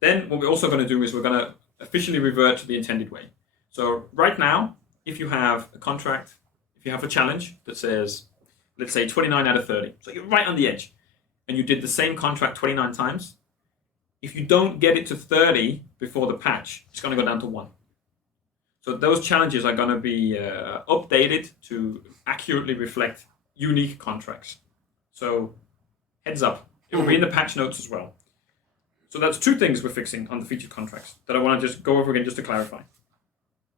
Then what we're also going to do is we're going to officially revert to the intended way. So right now, if you have a contract, if you have a challenge that says, let's say 29 out of 30, so you're right on the edge, and you did the same contract 29 times, if you don't get it to 30 before the patch, it's going to go down to 1. So those challenges are going to be updated to accurately reflect unique contracts. So heads up, it will be in the patch notes as well. So that's 2 things we're fixing on the featured contracts that I want to just go over again just to clarify.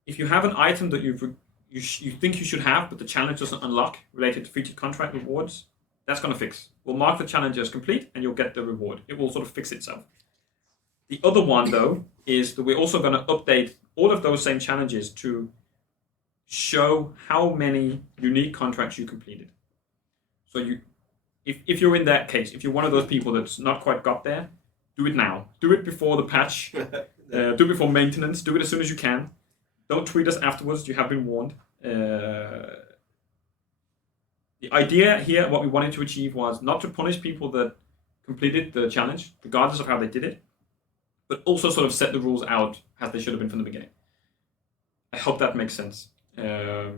If you have an item that you think you should have, but the challenge doesn't unlock related to featured contract rewards, that's going to fix. We'll mark the challenge as complete and you'll get the reward. It will sort of fix itself. The other one, though, is that we're also going to update all of those same challenges to show how many unique contracts you completed. So if you're in that case, if you're one of those people that's not quite got there, do it now. Do it before the patch. Do it before maintenance. Do it as soon as you can. Don't tweet us afterwards. You have been warned. The idea here, what we wanted to achieve, was not to punish people that completed the challenge, regardless of how they did it, but also sort of set the rules out as they should have been from the beginning. I hope that makes sense. Yeah.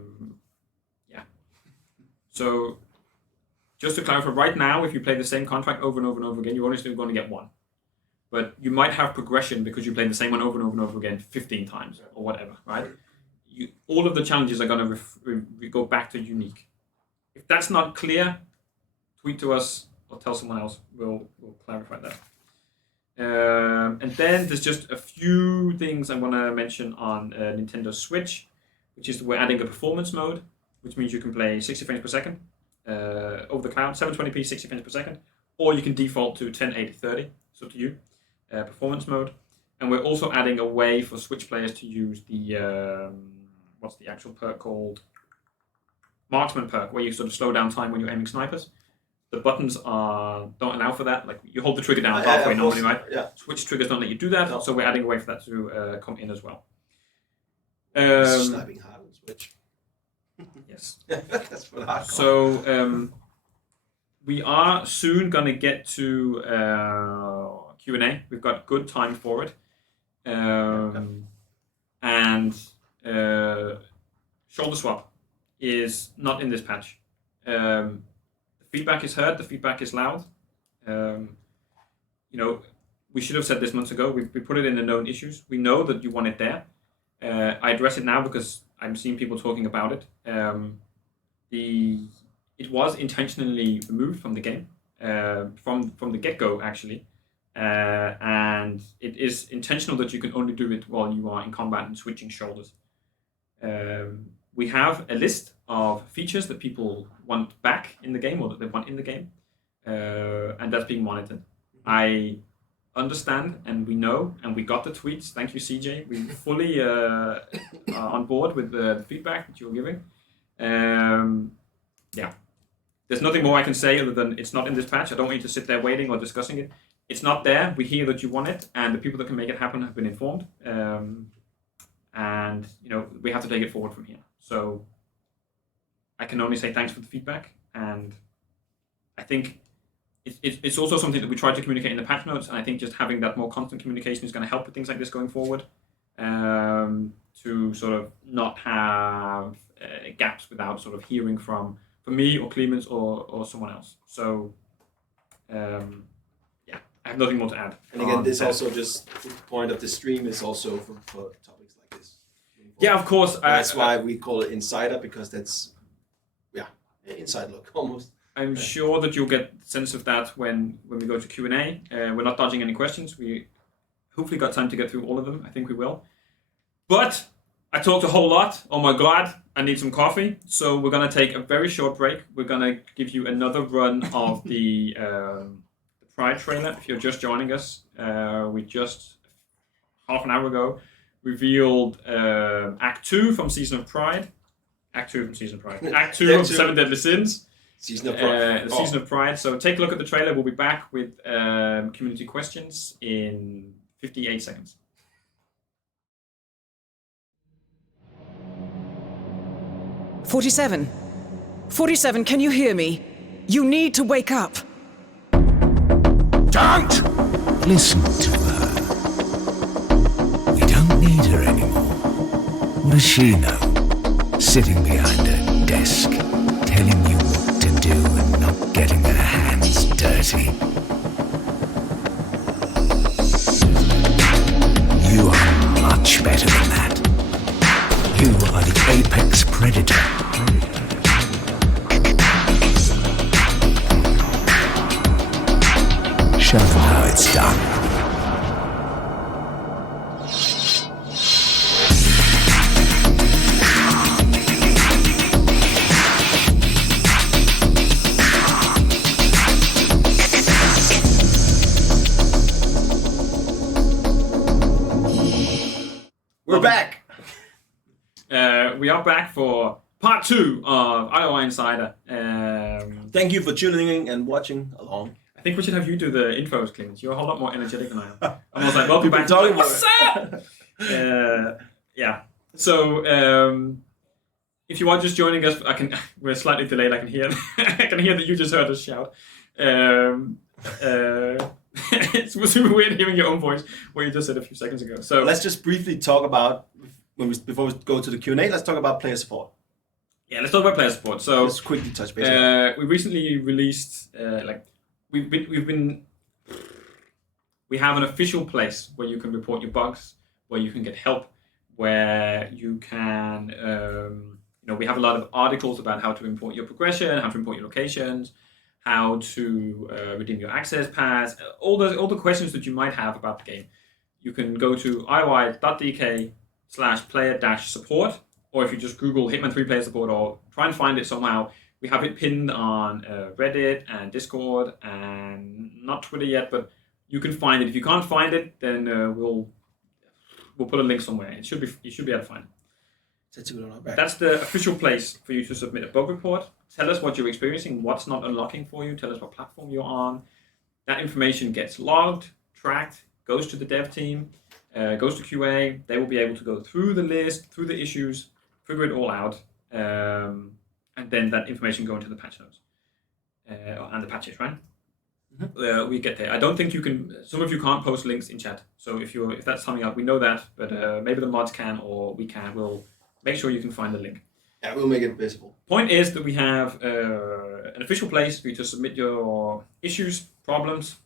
So, just to clarify, right now, if you play the same contract over and over and over again, you're only still going to get 1. But you might have progression because you play the same one over and over and over again 15 times or whatever, right? All of the challenges are going to go back to unique. If that's not clear, tweet to us or tell someone else. We'll clarify that. And then there's just a few things I want to mention on Nintendo Switch, which is we're adding a performance mode, which means you can play 60 frames per second over the cloud, 720p 60 frames per second, or you can default to 1080-30. It's up to you. Performance mode, and we're also adding a way for Switch players to use the what's the actual perk called? Marksman perk, where you sort of slow down time when you're aiming snipers. The buttons don't allow for that. Like you hold the trigger down halfway normally, right? Yeah. Switch triggers don't let you do that, so we're adding a way for that to come in as well. Sniping hard on Switch. Yes. That's what I call. So we are soon gonna get to Q&A. We've got good time for it. And shoulder swap is not in this patch. The feedback is heard, the feedback is loud. We should have said this months ago. We put it in the known issues. We know that you want it there. I address it now because I'm seeing people talking about it. It was intentionally removed from the game, from the get-go, actually. And it is intentional that you can only do it while you are in combat and switching shoulders. We have a list of features that people want back in the game or that they want in the game. and that's being monitored. I understand, and we know, and we got the tweets. Thank you, CJ. We're fully are on board with the feedback that you're giving. Yeah, there's nothing more I can say other than it's not in this patch. I don't want you to sit there waiting or discussing it. It's not there. We hear that you want it, and the people that can make it happen have been informed. And we have to take it forward from here. So I can only say thanks for the feedback, and I think it's also something that we try to communicate in the patch notes, and I think just having that more constant communication is going to help with things like this going forward, to sort of not have gaps without sort of hearing from me or Clemens or someone else. So I have nothing more to add. And again, this also just the point of the stream is also for topics like this. Yeah, of course. That's why we call it Insider, because that's an inside look almost. I'm sure that you'll get sense of that when we go to Q&A. We're not dodging any questions. We hopefully got time to get through all of them. I think we will. But I talked a whole lot. Oh my God, I need some coffee. So we're going to take a very short break. We're going to give you another run of the Pride trailer. If you're just joining us, we just half an hour ago revealed Act 2 from Season of Pride. Act 2 from Season of Pride. Act 2 of 7 Deadly Sins. Season of Pride. Season of Pride. So take a look at the trailer. We'll be back with community questions in 58 seconds. "47. 47, can you hear me? You need to wake up." Don't listen to her. We don't need her anymore. What does she know? Sitting behind her desk, telling you what to do and not getting her hands dirty. You are much better than that. You are the apex predator. Show them how it's done. We're back. We are back for part 2 of IOI Insider. Thank you for tuning in and watching along. I think we should have you do the intros, Clemens. You're a whole lot more energetic than I am. I'm almost like, welcome back. Talking What's up? Yeah. So, if you are just joining us, we're slightly delayed. I can hear that you just heard us shout. It's super weird hearing your own voice, what you just said a few seconds ago. So let's just briefly talk about before we go to the Q&A. Let's talk about player support. Yeah, let's talk about player support. So let's quickly touch base. We recently released we have an official place where you can report your bugs, where you can get help, where you can we have a lot of articles about how to import your progression, how to import your locations, how to redeem your access pass, all the questions that you might have about the game. You can go to ioi.dk/player-support, or if you just Google Hitman 3 player support or try and find it somehow, we have it pinned on Reddit and Discord and not Twitter yet, but you can find it. If you can't find it, then we'll put a link somewhere. You should be able to find it. That's the official place for you to submit a bug report. Tell us what you're experiencing, what's not unlocking for you. Tell us what platform you're on. That information gets logged, tracked, goes to the dev team, goes to QA. They will be able to go through the list, through the issues, figure it all out, and then that information go into the patch notes and the patches, right? Mm-hmm. We get there. I don't think you can. Some of you can't post links in chat. So if that's coming up, we know that, but maybe the mods can or we can. We'll make sure you can find the link. Yeah, we'll make it visible. Point is that we have an official place for you to submit your issues, problems,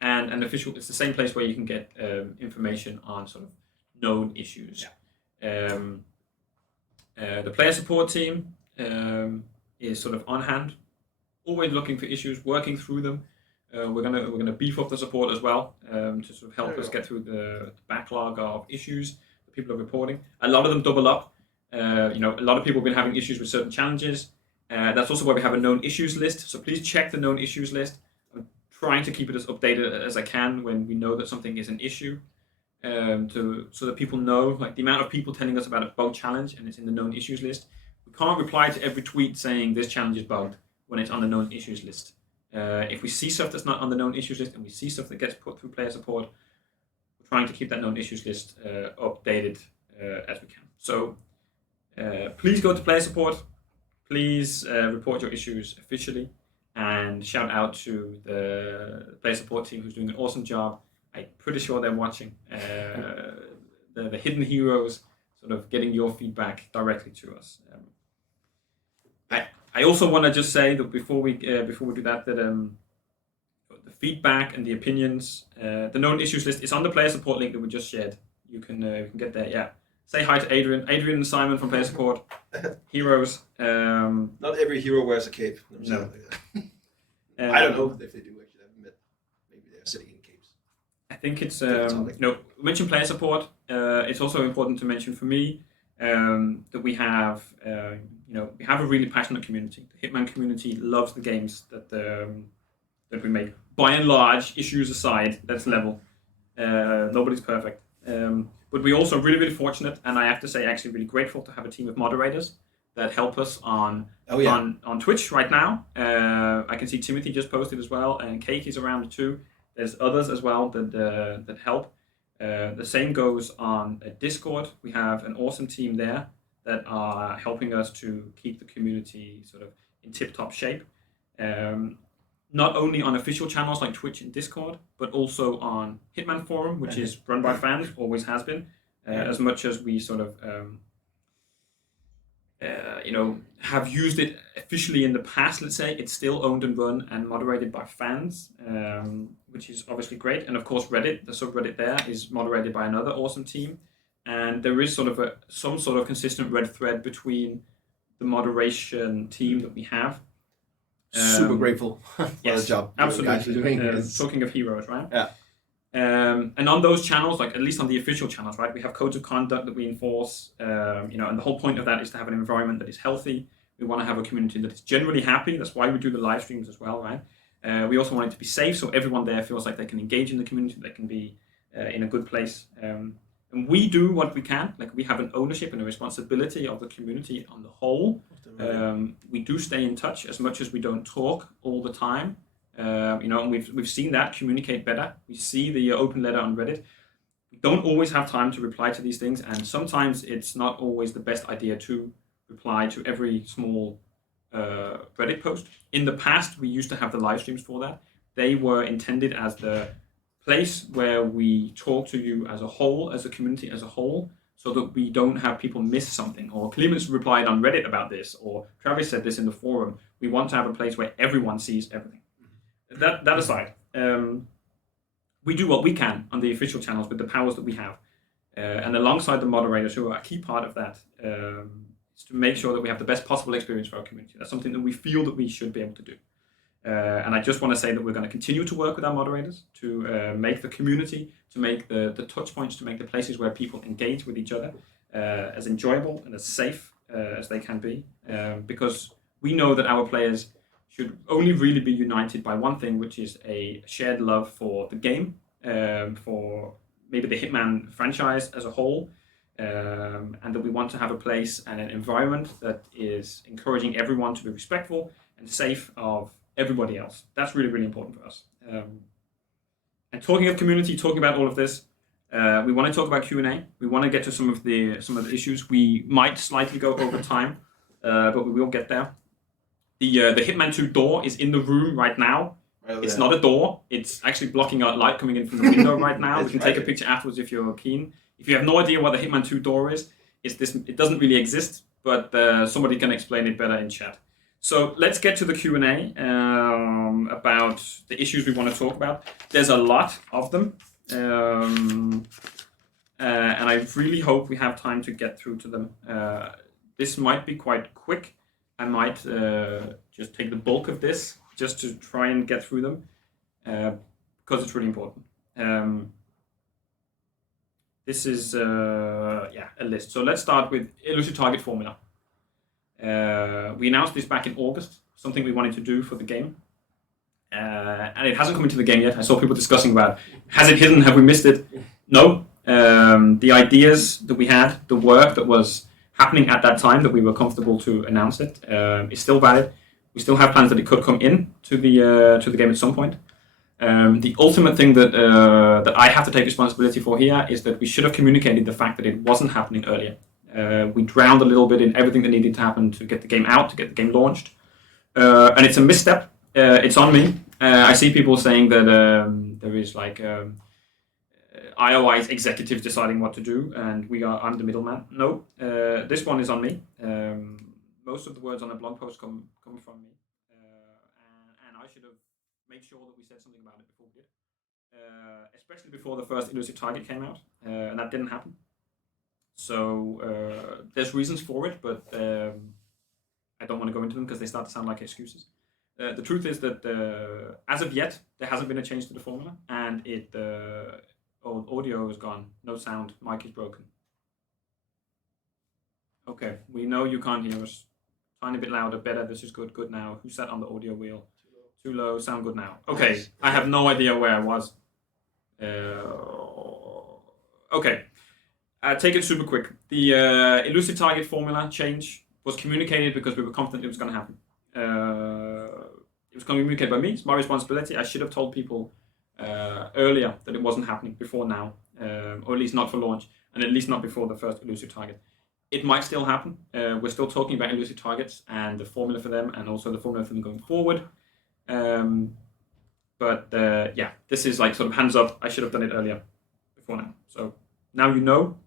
and an official. It's the same place where you can get information on sort of known issues. Yeah. The player support team is sort of on hand, always looking for issues, working through them. We're gonna beef up the support as well to sort of help us get through the backlog of issues that people are reporting. A lot of them double up. A lot of people have been having issues with certain challenges. That's also why we have a known issues list. So please check the known issues list. I'm trying to keep it as updated as I can when we know that something is an issue, so that people know, like the amount of people telling us about a bug challenge and it's in the known issues list. We can't reply to every tweet saying this challenge is bugged when it's on the known issues list. If we see stuff that's not on the known issues list and we see stuff that gets put through player support, we're trying to keep that known issues list updated as we can. So please go to player support. Please report your issues officially, and shout out to the player support team who's doing an awesome job. I'm pretty sure they're watching. The hidden heroes, sort of getting your feedback directly to us. I also want to just say that before we do that, that the feedback and the opinions, the known issues list is on the player support link that we just shared. You can get there. Yeah. Say hi to Adrian and Simon from player support. Heroes. Not every hero wears a cape. No. I don't know if they do actually. I haven't met. Maybe they're sitting in capes. I think it's mention player support. It's also important to mention for me that we have we have a really passionate community. The Hitman community loves the games that we make. By and large, issues aside, that's level. Nobody's perfect. But we're also really, really fortunate, and I have to say, actually, really grateful to have a team of moderators that help us on Twitch right now. I can see Timothy just posted as well, and Cake is around too. There's others as well that help. The same goes on Discord. We have an awesome team there that are helping us to keep the community sort of in tip-top shape. Not only on official channels like Twitch and Discord, but also on Hitman Forum, which is run by fans, always has been. As much as we sort of have used it officially in the past, let's say, it's still owned and run and moderated by fans, which is obviously great. And of course, Reddit, the subreddit there, is moderated by another awesome team. And there is sort of some sort of consistent red thread between the moderation team that we have. Super grateful for the job absolutely. Doing. Talking of heroes, right? Yeah. And on those channels, like at least on the official channels, right, we have codes of conduct that we enforce. And the whole point of that is to have an environment that is healthy. We want to have a community that is generally happy. That's why we do the live streams as well, right? We also want it to be safe, so everyone there feels like they can engage in the community, they can be in a good place. And we do what we can. Like, we have an ownership and a responsibility of the community on the whole. We do stay in touch as much as we don't talk all the time. And we've seen that communicate better. We see the open letter on Reddit. We don't always have time to reply to these things, and sometimes it's not always the best idea to reply to every small Reddit post. In the past, we used to have the live streams for that. They were intended as the place where we talk to you as a whole, as a community as a whole, so that we don't have people miss something, or Clemens replied on Reddit about this, or Travis said this in the forum. We want to have a place where everyone sees everything. That aside, we do what we can on the official channels with the powers that we have. And alongside the moderators, who are a key part of that, is to make sure that we have the best possible experience for our community. That's something that we feel that we should be able to do. And I just want to say that we're going to continue to work with our moderators to make the community, to make the touch points, to make the places where people engage with each other as enjoyable and as safe as they can be. Because we know that our players should only really be united by one thing, which is a shared love for the game, for maybe the Hitman franchise as a whole, and that we want to have a place and an environment that is encouraging everyone to be respectful and safe of everybody else. That's really, really important for us. And talking of community, talking about all of this, we want to talk about Q&A. We want to get to some of the issues. We might slightly go over time, but we will get there. The Hitman 2 door is in the room right now. It's not a door. It's actually blocking out light coming in from the window right now. We can take a picture afterwards if you're keen. If you have no idea what the Hitman 2 door is, it's this. It doesn't really exist, but somebody can explain it better in chat. So let's get to the Q&A about the issues we want to talk about. There's a lot of them, and I really hope we have time to get through to them. This might be quite quick. I might just take the bulk of this just to try and get through them because it's really important. This is a list. So let's start with elusive target formula. We announced this back in August, something we wanted to do for the game. and it hasn't come into the game yet. I saw people discussing about, has it hidden? Have we missed it? No. The ideas that we had, the work that was happening at that time that we were comfortable to announce it, is still valid. We still have plans that it could come in to the game at some point. The ultimate thing that I have to take responsibility for here is that we should have communicated the fact that it wasn't happening earlier. We drowned a little bit in everything that needed to happen to get the game out, to get the game launched. And it's a misstep. It's on me. I see people saying that there is like IOI's executives deciding what to do, and I'm the middleman. No, this one is on me. Most of the words on the blog post come from me, and I should have made sure that we said something about it before we did, especially before the first elusive target came out, and that didn't happen. So there's reasons for it, but I don't want to go into them because they start to sound like excuses. The truth is that as of yet, there hasn't been a change to the formula, and audio is gone, no sound, mic is broken. Okay, we know you can't hear us. Tiny bit louder, better, this is good now. Who sat on the audio wheel? Too low, sound good now. Okay, I have no idea where I was. Okay, take it super quick. The elusive target formula change was communicated because we were confident it was going to happen. It was communicated by me, it's my responsibility. I should have told people earlier that it wasn't happening before now, or at least not for launch, and at least not before the first elusive target. It might still happen. We're still talking about elusive targets and the formula for them, and also the formula for them going forward. But this is like sort of hands up. I should have done it earlier, before now. So now you know.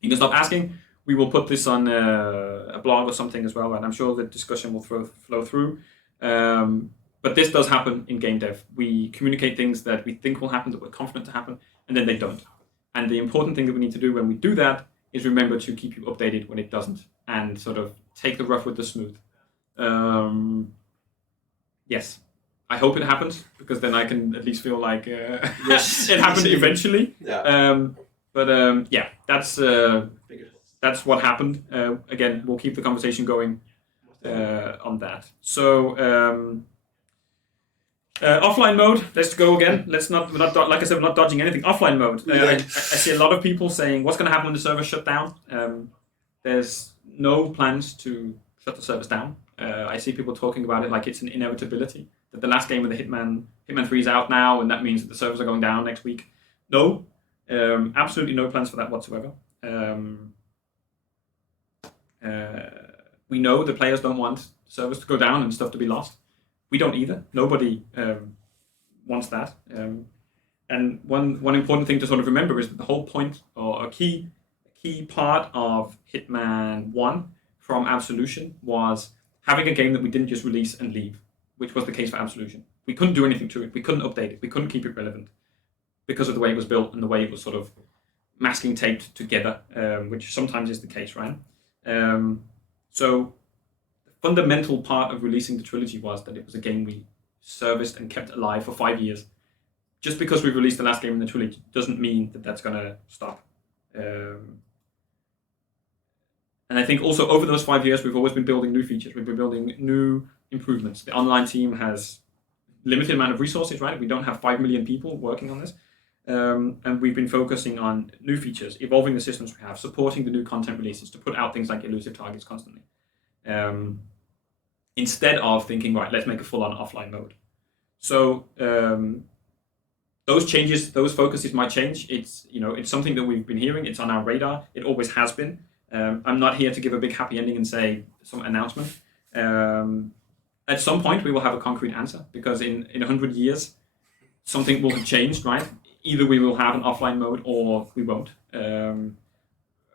You can stop asking. We will put this on a blog or something as well, and I'm sure the discussion will flow through. But this does happen in game dev. We communicate things that we think will happen, that we're confident to happen, and then they don't. And the important thing that we need to do when we do that is remember to keep you updated when it doesn't, and sort of take the rough with the smooth. Yes, I hope it happens, because then I can at least feel like it happened eventually. Yeah. That's what happened. Again, we'll keep the conversation going on that. So offline mode. Let's go again. We're not like I said, we're not dodging anything. Offline mode. I see a lot of people saying, "What's going to happen when the server shut down?" There's no plans to shut the servers down. I see people talking about it like it's an inevitability, that the last game of the Hitman 3 is out now, and that means that the servers are going down next week. No, absolutely no plans for that whatsoever. We know the players don't want servers to go down and stuff to be lost. We don't either. Nobody wants that. And one important thing to sort of remember is that the whole point, or a key part of Hitman 1 from Absolution, was having a game that we didn't just release and leave, which was the case for Absolution. We couldn't do anything to it. We couldn't update it. We couldn't keep it relevant because of the way it was built and the way it was sort of masking taped together, which sometimes is the case, right? So the fundamental part of releasing the trilogy was that it was a game we serviced and kept alive for 5 years. Just because we released the last game in the trilogy doesn't mean that that's going to stop. And I think also over those 5 years, we've always been building new features. We've been building new improvements. The online team has limited amount of resources, right? We don't have 5 million people working on this. And we've been focusing on new features, evolving the systems we have, supporting the new content releases to put out things like elusive targets constantly. Instead of thinking, right, let's make a full-on offline mode. So those changes, those focuses might change. It's something that we've been hearing. It's on our radar. It always has been. I'm not here to give a big happy ending and say some announcement. At some point, we will have a concrete answer, because in 100 years, something will have changed, right? Either we will have an offline mode or we won't.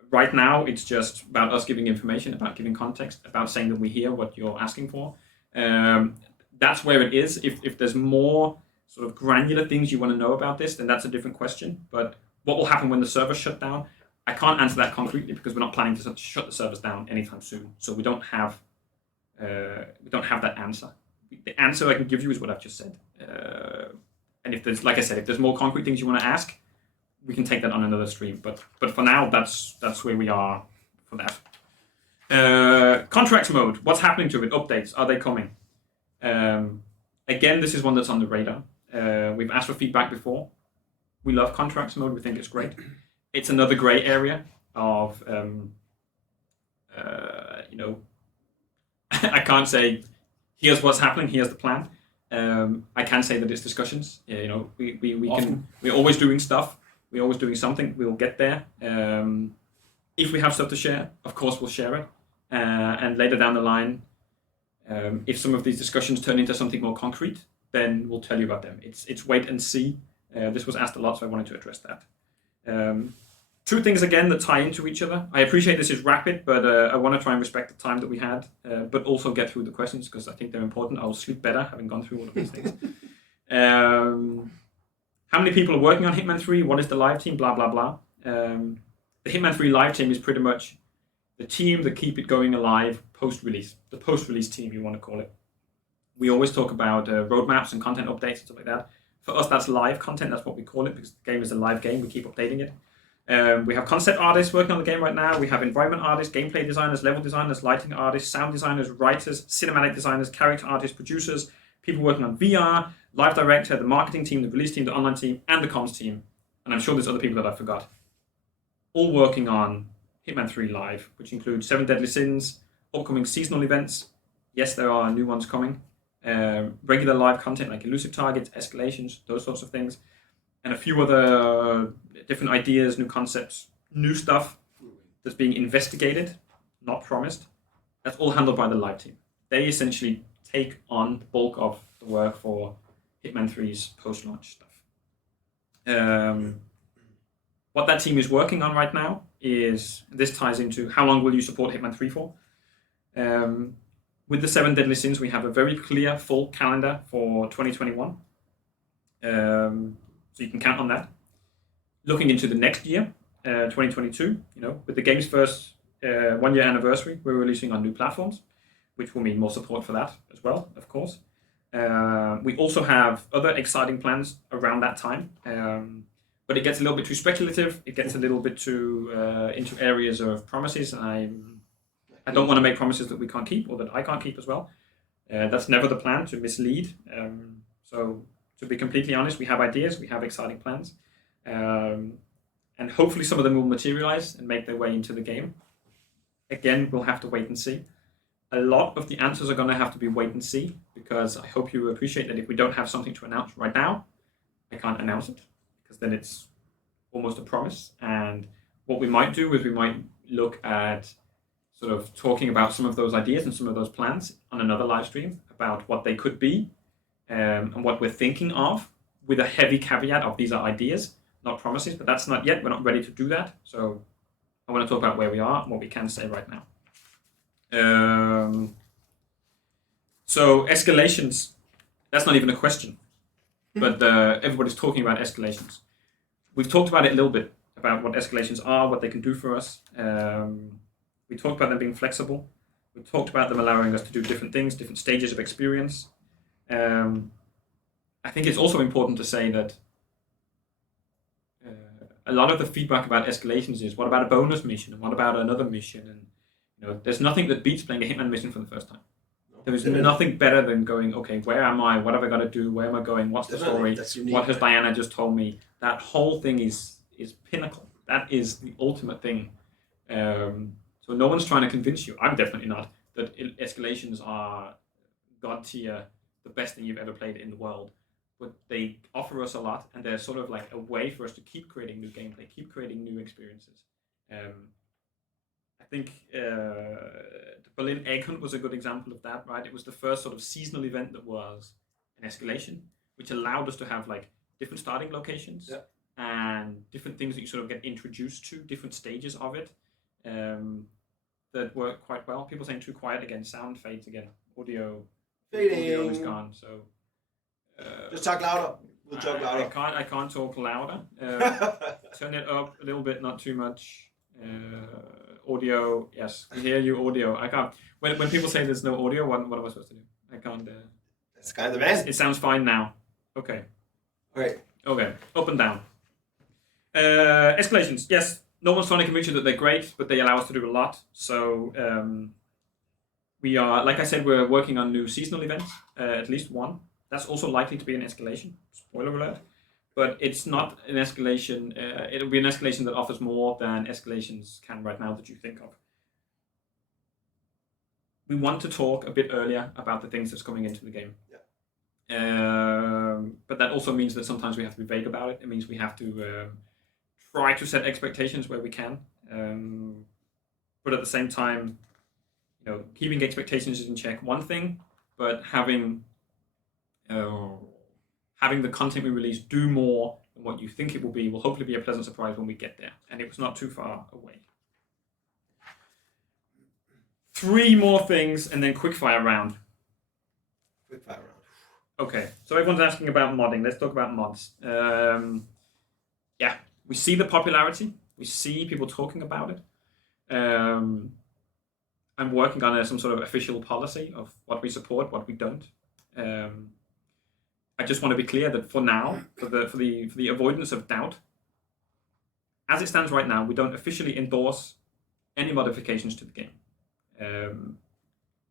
Right now, it's just about us giving information, about giving context, about saying that we hear what you're asking for. That's where it is. If there's more sort of granular things you want to know about this, then that's a different question. But what will happen when the server shut down? I can't answer that concretely, because we're not planning to shut the servers down anytime soon. So we don't have that answer. The answer I can give you is what I've just said. And if there's, like I said, if there's more concrete things you want to ask, we can take that on another stream. But for now, that's where we are for that. Contracts mode. What's happening to it? Updates. Are they coming? Again, this is one that's on the radar. We've asked for feedback before. We love contracts mode. We think it's great. It's another gray area of, I can't say, here's what's happening, here's the plan. I can say that it's discussions. We're always doing stuff. We're always doing something. We'll get there. If we have stuff to share, of course we'll share it. And later down the line, if some of these discussions turn into something more concrete, then we'll tell you about them. It's wait and see. This was asked a lot, so I wanted to address that. Two things again that tie into each other. I appreciate this is rapid, but I want to try and respect the time that we had, but also get through the questions because I think they're important. I'll sleep better having gone through all of these things. How many people are working on Hitman 3? What is the live team? Blah, blah, blah. The Hitman 3 live team is pretty much the team that keep it going alive post-release. The post-release team, you want to call it. We always talk about roadmaps and content updates and stuff like that. For us, that's live content. That's what we call it because the game is a live game. We keep updating it. We have concept artists working on the game right now. We have environment artists, gameplay designers, level designers, lighting artists, sound designers, writers, cinematic designers, character artists, producers, people working on VR, live director, the marketing team, the release team, the online team, and the comms team. And I'm sure there's other people that I forgot. All working on Hitman 3 Live, which includes 7 Deadly Sins, upcoming seasonal events. Yes, there are new ones coming. Regular live content like elusive targets, escalations, those sorts of things. And a few other different ideas, new concepts, new stuff that's being investigated, not promised. That's all handled by the live team. They essentially take on the bulk of the work for Hitman 3's post-launch stuff. What that team is working on right now is, this ties into how long will you support Hitman 3 for? With the 7 Deadly Sins, we have a very clear full calendar for 2021. So you can count on that. Looking into the next year, 2022, with the game's first 1-year anniversary, we're releasing on new platforms, which will mean more support for that as well, of course. We also have other exciting plans around that time, but it gets a little bit too speculative. It gets a little bit too into areas of promises, and I don't want to make promises that we can't keep or that I can't keep as well. That's never the plan, to mislead. So to be completely honest, we have ideas, we have exciting plans, and hopefully some of them will materialize and make their way into the game. Again, we'll have to wait and see. A lot of the answers are going to have to be wait and see, because I hope you appreciate that if we don't have something to announce right now, I can't announce it, because then it's almost a promise. And what we might do is we might look at sort of talking about some of those ideas and some of those plans on another live stream about what they could be, and what we're thinking of, with a heavy caveat of these are ideas, not promises, but that's not yet. We're not ready to do that. So I want to talk about where we are and what we can say right now. So escalations, that's not even a question, but everybody's talking about escalations. We've talked about it a little bit, about what escalations are, what they can do for us. We talked about them being flexible. We talked about them allowing us to do different things, different stages of experience. I think it's also important to say that a lot of the feedback about escalations is, what about a bonus mission, and what about another mission? And there's nothing that beats playing a Hitman mission for the first time. There is nothing better than going, okay, where am I? What have I got to do? Where am I going? What's the story? What has Diana just told me? That whole thing is pinnacle. That is the ultimate thing. So no one's trying to convince you, I'm definitely not, that escalations are God tier, the best thing you've ever played in the world. But they offer us a lot, and they're sort of like a way for us to keep creating new gameplay, keep creating new experiences. I think the Berlin Egg Hunt was a good example of that, right? It was the first sort of seasonal event that was an escalation, which allowed us to have like different starting locations and different things that you sort of get introduced to, different stages of it, that work quite well. People saying too quiet again, sound fades again, audio is gone, so just talk louder. We'll talk louder. I can't talk louder. Turn it up a little bit, not too much. Audio, yes, we hear you. Audio, I can't. When people say there's no audio, what am I supposed to do? I can't. That's kind of the best. It sounds fine now. Okay. Great. Okay. Up and down. Escalations. Yes. No one's trying to convince you that they're great, but they allow us to do a lot. So we are, like I said, we're working on new seasonal events, at least one. That's also likely to be an escalation. Spoiler alert. But it's not an escalation. It'll be an escalation that offers more than escalations can right now that you think of. We want to talk a bit earlier about the things that's coming into the game. But that also means that sometimes we have to be vague about it. It means we have to try to set expectations where we can. But at the same time, keeping expectations in check, one thing, but having the content we release do more than what you think it will hopefully be a pleasant surprise when we get there. And it was not too far away. 3 more things and then quickfire round. Okay, so everyone's asking about modding. Let's talk about mods. We see the popularity. We see people talking about it. I'm working on some sort of official policy of what we support, what we don't. I just want to be clear that for now, for the avoidance of doubt, as it stands right now, we don't officially endorse any modifications to the game.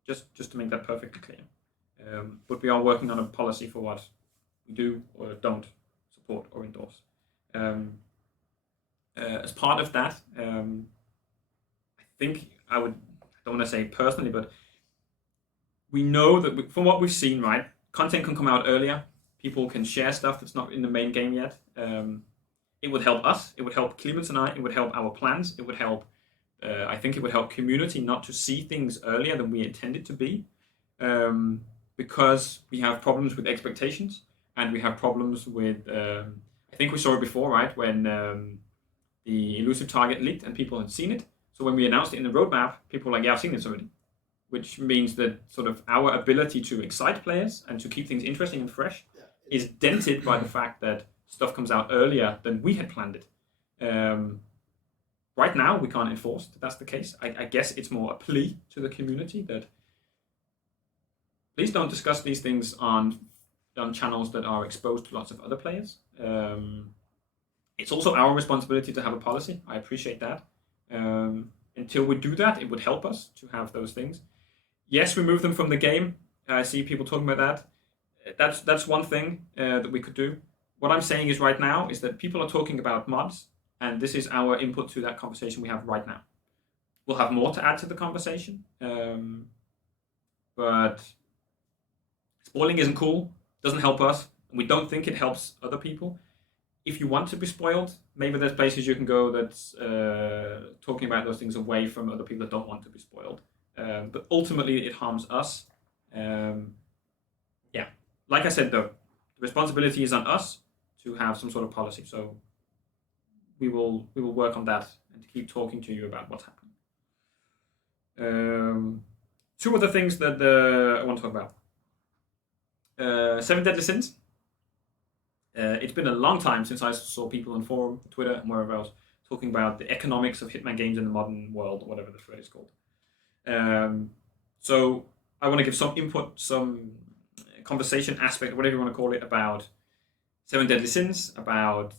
Just to make that perfectly clear. But we are working on a policy for what we do or don't support or endorse. As part of that, I think I don't want to say personally, but we know that from what we've seen, right, content can come out earlier. People can share stuff that's not in the main game yet. It would help us. It would help Clemens and I. It would help our plans. It would help. I think it would help community not to see things earlier than we intended to be, because we have problems with expectations and we have problems with. I think we saw it before, right, when the elusive target leaked and people had seen it. So when we announced it in the roadmap, people were like, "Yeah, I've seen this already," which means that sort of our ability to excite players and to keep things interesting and fresh is dented by the fact that stuff comes out earlier than we had planned it. Right now, we can't enforce that that's the case. I guess it's more a plea to the community that please don't discuss these things on channels that are exposed to lots of other players. It's also our responsibility to have a policy. I appreciate that. Until we do that, it would help us to have those things. Yes, remove them from the game. I see people talking about that. That's one thing that we could do. What I'm saying is right now is that people are talking about mods, and this is our input to that conversation we have right now. We'll have more to add to the conversation, but spoiling isn't cool, doesn't help us, and we don't think it helps other people. If you want to be spoiled, maybe there's places you can go that's talking about those things away from other people that don't want to be spoiled. But ultimately, it harms us. Like I said, though, the responsibility is on us to have some sort of policy. So we will work on that and to keep talking to you about what's happening. 2 other things that I want to talk about. 7 Deadly Sins. It's been a long time since I saw people on forum, Twitter, and wherever else talking about the economics of Hitman games in the modern world, or whatever the thread is called. So I want to give some input, some conversation aspect, whatever you want to call it, about 7 Deadly Sins, about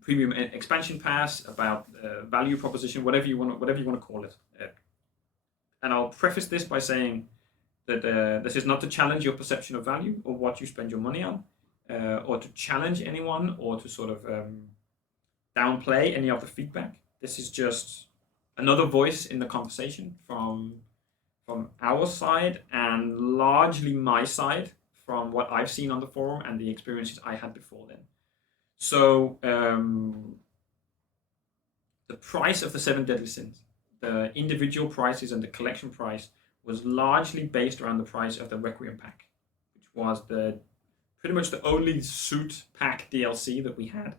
premium expansion pass, about value proposition, whatever you want to call it. And I'll preface this by saying that this is not to challenge your perception of value or what you spend your money on, or to challenge anyone, or to sort of downplay any of the feedback. This is just another voice in the conversation from our side, and largely my side from what I've seen on the forum and the experiences I had before then. So the price of the 7 Deadly Sins, the individual prices and the collection price, was largely based around the price of the Requiem pack, which was pretty much the only suit pack DLC that we had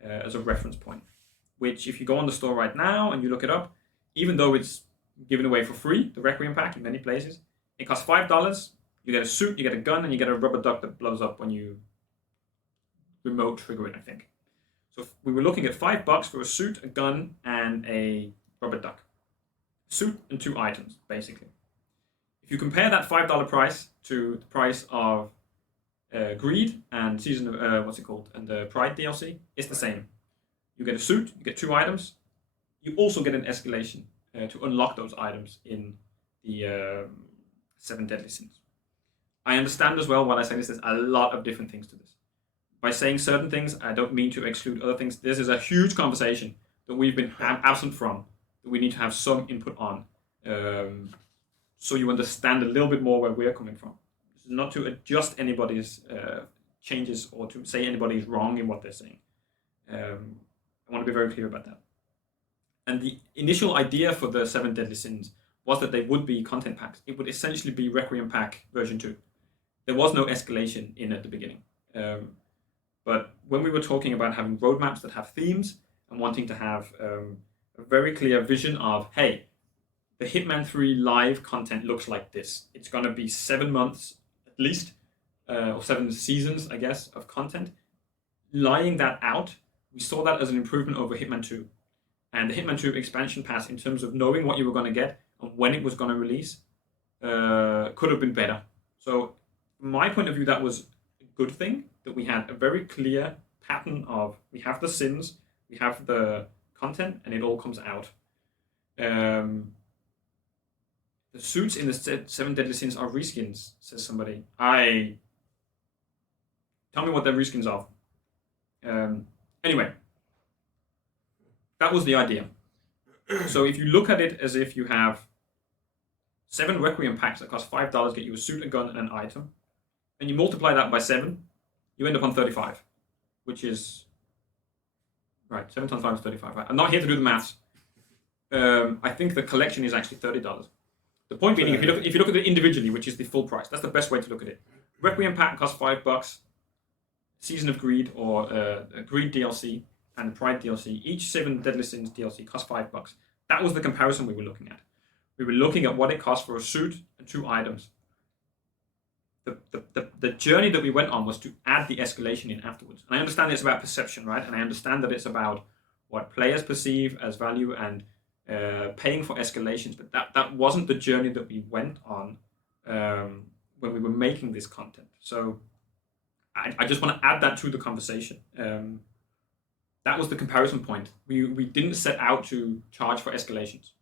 as a reference point. Which, if you go on the store right now and you look it up, even though it's given away for free, the Requiem pack in many places, it costs $5. You get a suit, you get a gun, and you get a rubber duck that blows up when you remote trigger it, I think. So we were looking at $5 for a suit, a gun, and a rubber duck. Suit and 2 items, basically. If you compare that $5 price to the price of Greed and Season of, and the Pride DLC, it's the same. You get a suit, you get 2 items. You also get an escalation to unlock those items in the 7 Deadly Sins. I understand as well when I say this, there's a lot of different things to this. By saying certain things, I don't mean to exclude other things. This is a huge conversation that we've been absent from, that we need to have some input on, so you understand a little bit more where we're coming from. This is not to adjust anybody's changes or to say anybody's wrong in what they're saying. I want to be very clear about that. And the initial idea for the 7 Deadly Sins was that they would be content packs. It would essentially be Requiem Pack version 2. There was no escalation in at the beginning. But when we were talking about having roadmaps that have themes and wanting to have a very clear vision of, hey, the Hitman 3 live content looks like this. It's going to be 7 months at least, or 7 seasons, I guess, of content. Lying that out, we saw that as an improvement over Hitman 2. And the Hitman 2 expansion pass, in terms of knowing what you were going to get and when it was going to release, could have been better. So, from my point of view, that was a good thing, that we had a very clear pattern of, we have the sins, we have the content, and it all comes out. The suits in the 7 Deadly Sins are reskins, says somebody. Tell me what they're reskins of. Anyway, that was the idea. So if you look at it as if you have 7 Requiem packs that cost $5, get you a suit, a gun, and an item, and you multiply that by 7, you end up on 35, which is, right, 7 times 5 is 35, right? I'm not here to do the maths. I think the collection is actually $30. The point being, if you look at it individually, which is the full price, that's the best way to look at it. Requiem pack costs $5, Season of Greed or Greed DLC and Pride DLC, each 7 Deadly Sins DLC costs $5. That was the comparison we were looking at. We were looking at what it cost for a suit and 2 items. The journey that we went on was to add the escalation in afterwards. And I understand it's about perception, right? And I understand that it's about what players perceive as value and paying for escalations. But that wasn't the journey that we went on when we were making this content. So I just want to add that to the conversation. That was the comparison point. We didn't set out to charge for escalations.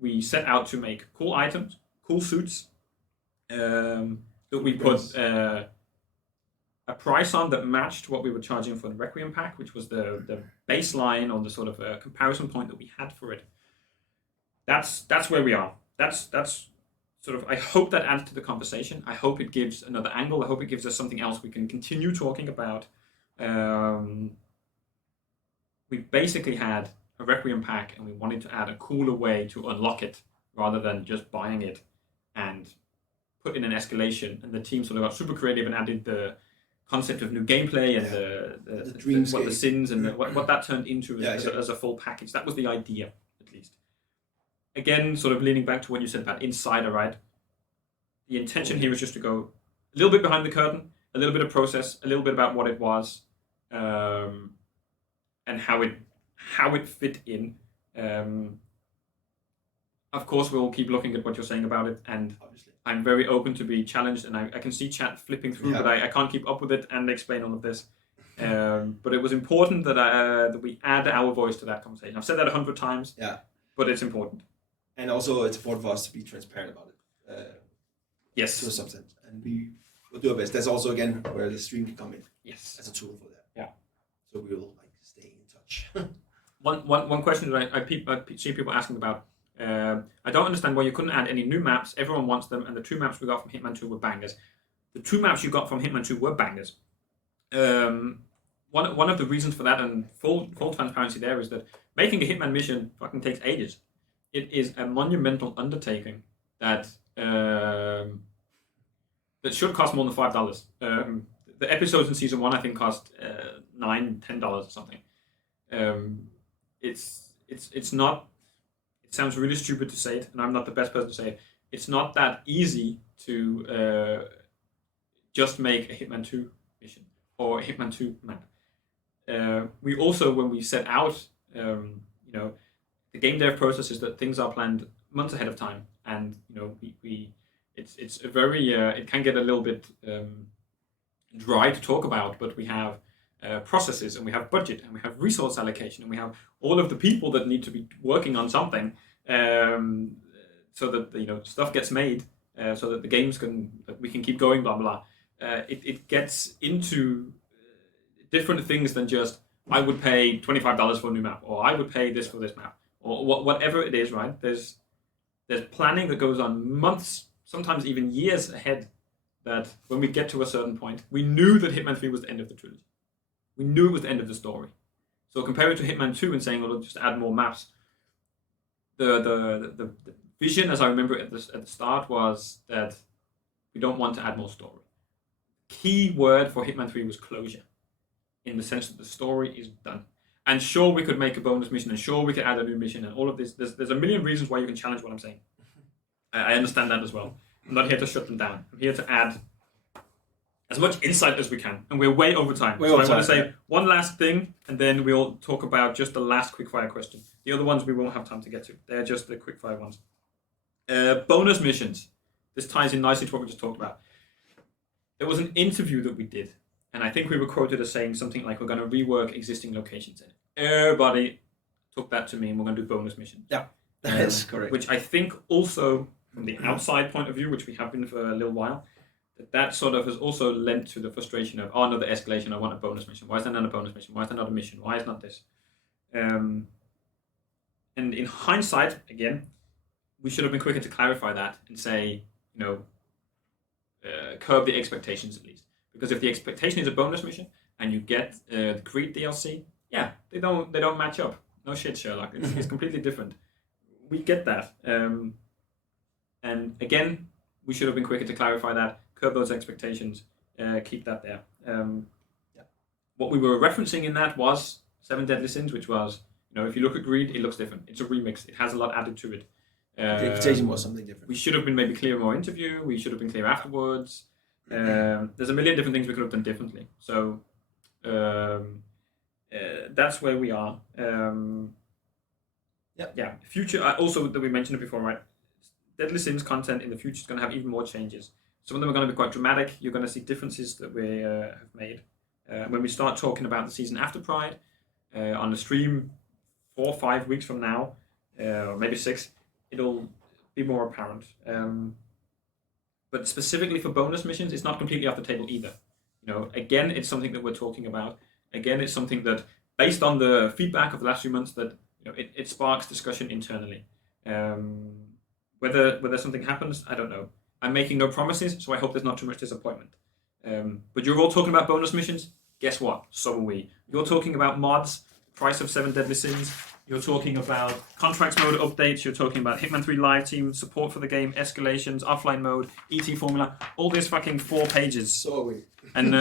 We set out to make cool items, cool suits, that we put a price on that matched what we were charging for the Requiem pack, which was the baseline or the sort of comparison point that we had for it. That's where we are. That's sort of, I hope that adds to the conversation. I hope it gives another angle. I hope it gives us something else we can continue talking about. We basically had a Requiem pack and we wanted to add a cooler way to unlock it rather than just buying it and put in an escalation. And the team sort of got super creative and added the concept of new gameplay and what the sins and what that turned into as a full package. That was the idea, at least. Again, sort of leaning back to what you said about Insider, right? The intention here was just to go a little bit behind the curtain, a little bit of process, a little bit about what it was, and how it fit in. Of course, we'll keep looking at what you're saying about it, and obviously, I'm very open to be challenged, and I can see chat flipping through, but I can't keep up with it and explain all of this. But it was important that we add our voice to that conversation. I've said that 100 times, but it's important. And also, it's important for us to be transparent about it. Yes. To some sense. And we will do our best. That's also, again, where the stream can come in. Yes. As a tool for that. Yeah. So we will stay in touch. One question that I see people asking about. I don't understand why you couldn't add any new maps. Everyone wants them, and the 2 maps we got from Hitman 2 were bangers. The 2 maps you got from Hitman 2 were bangers. One of the reasons for that, and full transparency there, is that making a Hitman mission fucking takes ages. It is a monumental undertaking that should cost more than $5. The episodes in season 1 I think cost $9-10 or something. It's not. It sounds really stupid to say it, and I'm not the best person to say it. It's not that easy to just make a Hitman 2 mission or a Hitman 2 map. We also, when we set out, the game dev process is that things are planned months ahead of time, and it's a very it can get a little bit dry to talk about, but we have processes, and we have budget, and we have resource allocation, and we have all of the people that need to be working on something, so that stuff gets made. so that the games we can keep going, blah blah. It gets into different things than just I would pay $25 for a new map, or I would pay this for this map, or whatever it is. Right? There's planning that goes on months, sometimes even years ahead. That when we get to a certain point, we knew that Hitman 3 was the end of the trilogy. We knew it was the end of the story. So compare it to Hitman 2 and saying, well, just add more maps. The vision, as I remember it at the start, was that we don't want to add more story. Key word for Hitman 3 was closure, in the sense that the story is done. And sure, we could make a bonus mission, and sure, we could add a new mission, and all of this. There's a million reasons why you can challenge what I'm saying. I understand that as well. I'm not here to shut them down. I'm here to add as much insight as we can. And we're way over time. I want to say one last thing, and then we'll talk about just the last quickfire question. The other ones we won't have time to get to. They're just the quickfire ones. Bonus missions. This ties in nicely to what we just talked about. There was an interview that we did, and I think we were quoted as saying something like, we're going to rework existing locations in it. Everybody took that to mean we're going to do bonus missions. Yeah, that's correct. Which I think also, from the outside point of view, which we have been for a little while, that sort of has also lent to the frustration of, another escalation, I want a bonus mission. Why is there not a bonus mission? Why is there not a mission? Why is not this? And in hindsight, again, we should have been quicker to clarify that and say, curb the expectations at least. Because if the expectation is a bonus mission and you get the Creed DLC, yeah, they don't match up. No shit, Sherlock. It's completely different. We get that. And again, we should have been quicker to clarify that, curb those expectations, keep that there. What we were referencing in that was 7 Deadly Sins, which was, if you look at Greed, it looks different. It's a remix. It has a lot added to it. The invitation was something different. We should have been maybe clear in our interview. We should have been clear afterwards. There's a million different things we could have done differently. So that's where we are. Future, also that we mentioned it before, right? Deadly Sins content in the future is going to have even more changes. Some of them are going to be quite dramatic. You're going to see differences that we have made. When we start talking about the season after Pride, on the stream 4 or 5 weeks from now, or maybe 6, it'll be more apparent. But specifically for bonus missions, it's not completely off the table either. Again, it's something that we're talking about. Again, it's something that, based on the feedback of the last few months, that it sparks discussion internally. Whether something happens, I don't know. I'm making no promises, so I hope there's not too much disappointment. But you're all talking about bonus missions. Guess what? So are we. You're talking about mods, price of 7 Deadly Sins. You're talking about contracts mode updates. You're talking about Hitman 3 live team, support for the game, escalations, offline mode, ET formula. All this fucking 4 pages. So are we. And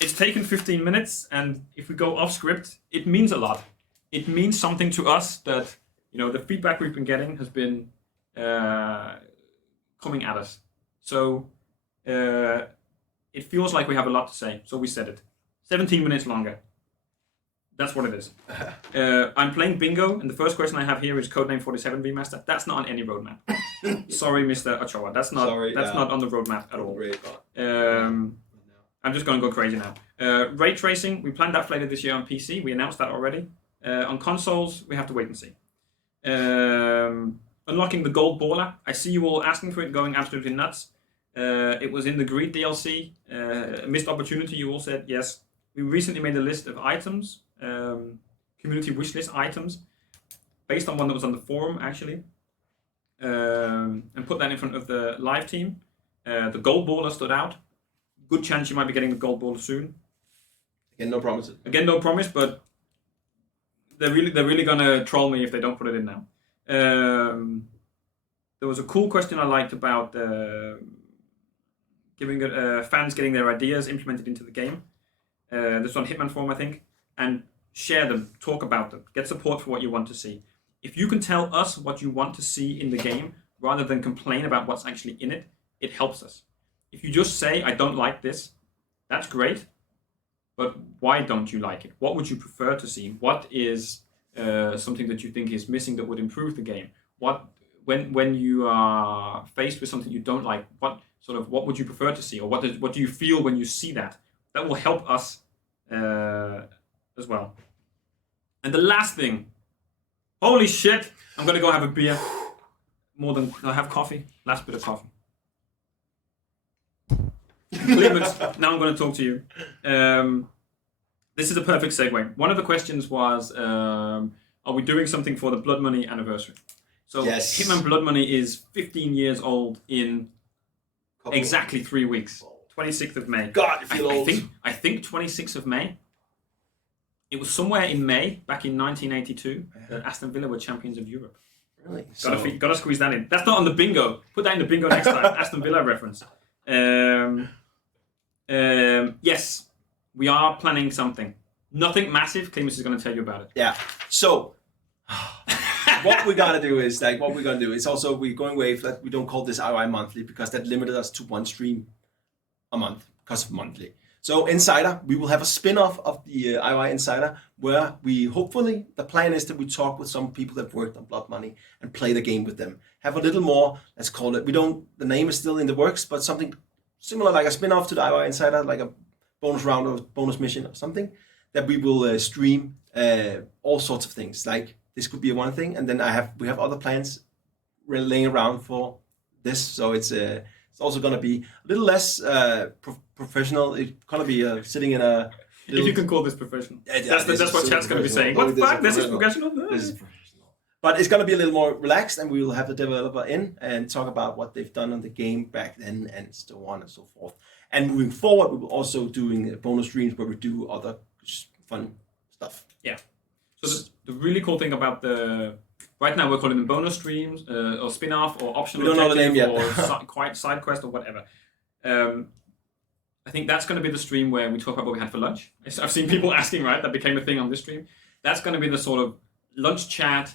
it's taken 15 minutes. And if we go off script, it means a lot. It means something to us that, the feedback we've been getting has been coming at us. So it feels like we have a lot to say. So we said it. 17 minutes longer. That's what it is. I'm playing bingo, and the first question I have here is Codename 47 Remaster. That's not on any roadmap. Sorry, Mr. Ochoa. That's not on the roadmap at all. I'm just going to go crazy now. Ray tracing, we planned that for later this year on PC. We announced that already. On consoles, we have to wait and see. Unlocking the gold baller. I see you all asking for it, going absolutely nuts. It was in the Greed DLC. Missed opportunity, you all said yes. We recently made a list of items, community wishlist items, based on one that was on the forum, actually, and put that in front of the live team. The gold baller stood out. Good chance you might be getting the gold baller soon. Again, no promises. Again, no promise, but they're really gonna troll me if they don't put it in now. There was a cool question I liked about giving fans getting their ideas implemented into the game. This on Hitman Forum, I think, and share them, talk about them, get support for what you want to see. If you can tell us what you want to see in the game, rather than complain about what's actually in it, it helps us. If you just say, I don't like this, that's great, but why don't you like it? What would you prefer to see? What is something that you think is missing that would improve the game? When you are faced with something you don't like, what would you prefer to see, or what do you feel when you see that? That will help us as well. And the last thing, holy shit, I'm gonna go have a beer. more than I have coffee. Last bit of coffee. Clemens, now I'm going to talk to you. This is a perfect segue. One of the questions was, are we doing something for the Blood Money anniversary? So yes. Hitman Blood Money is 15 years old in exactly 3 weeks. 26th of May. God, you feel old. I think 26th of May. It was somewhere in May, back in 1982, that Aston Villa were champions of Europe. Really? Gotta squeeze that in. That's not on the bingo. Put that in the bingo next time. Aston Villa reference. Yes, we are planning something. Nothing massive. Clemens is going to tell you about it. Yeah. So, what we're gonna do is also we're going with that we don't call this IOI monthly because that limited us to one stream a month because of monthly. So Insider, we will have a spin-off of the IOI Insider where we hopefully, the plan is that we talk with some people that worked on Blood Money and play the game with them. Have a little more, let's call it, the name is still in the works, but something similar like a spin-off to the IOI Insider, like a bonus round or bonus mission or something that we will stream all sorts of things. Like this could be one thing, and then we have other plans laying around for this. So it's also going to be a little less professional. It's going to be sitting in a... If you can call this professional. That's what chat's going to be saying. What the fuck? This is professional? This is professional. But it's going to be a little more relaxed, and we will have the developer in and talk about what they've done on the game back then and so on and so forth. And moving forward, we will also doing bonus streams where we do other fun stuff. Yeah. So the really cool thing about right now we're calling them bonus streams or spin-off or optional we don't know the name yet. Or side quest or whatever. I think that's going to be the stream where we talk about what we had for lunch. I've seen people asking, right? That became a thing on this stream. That's going to be the sort of lunch chat,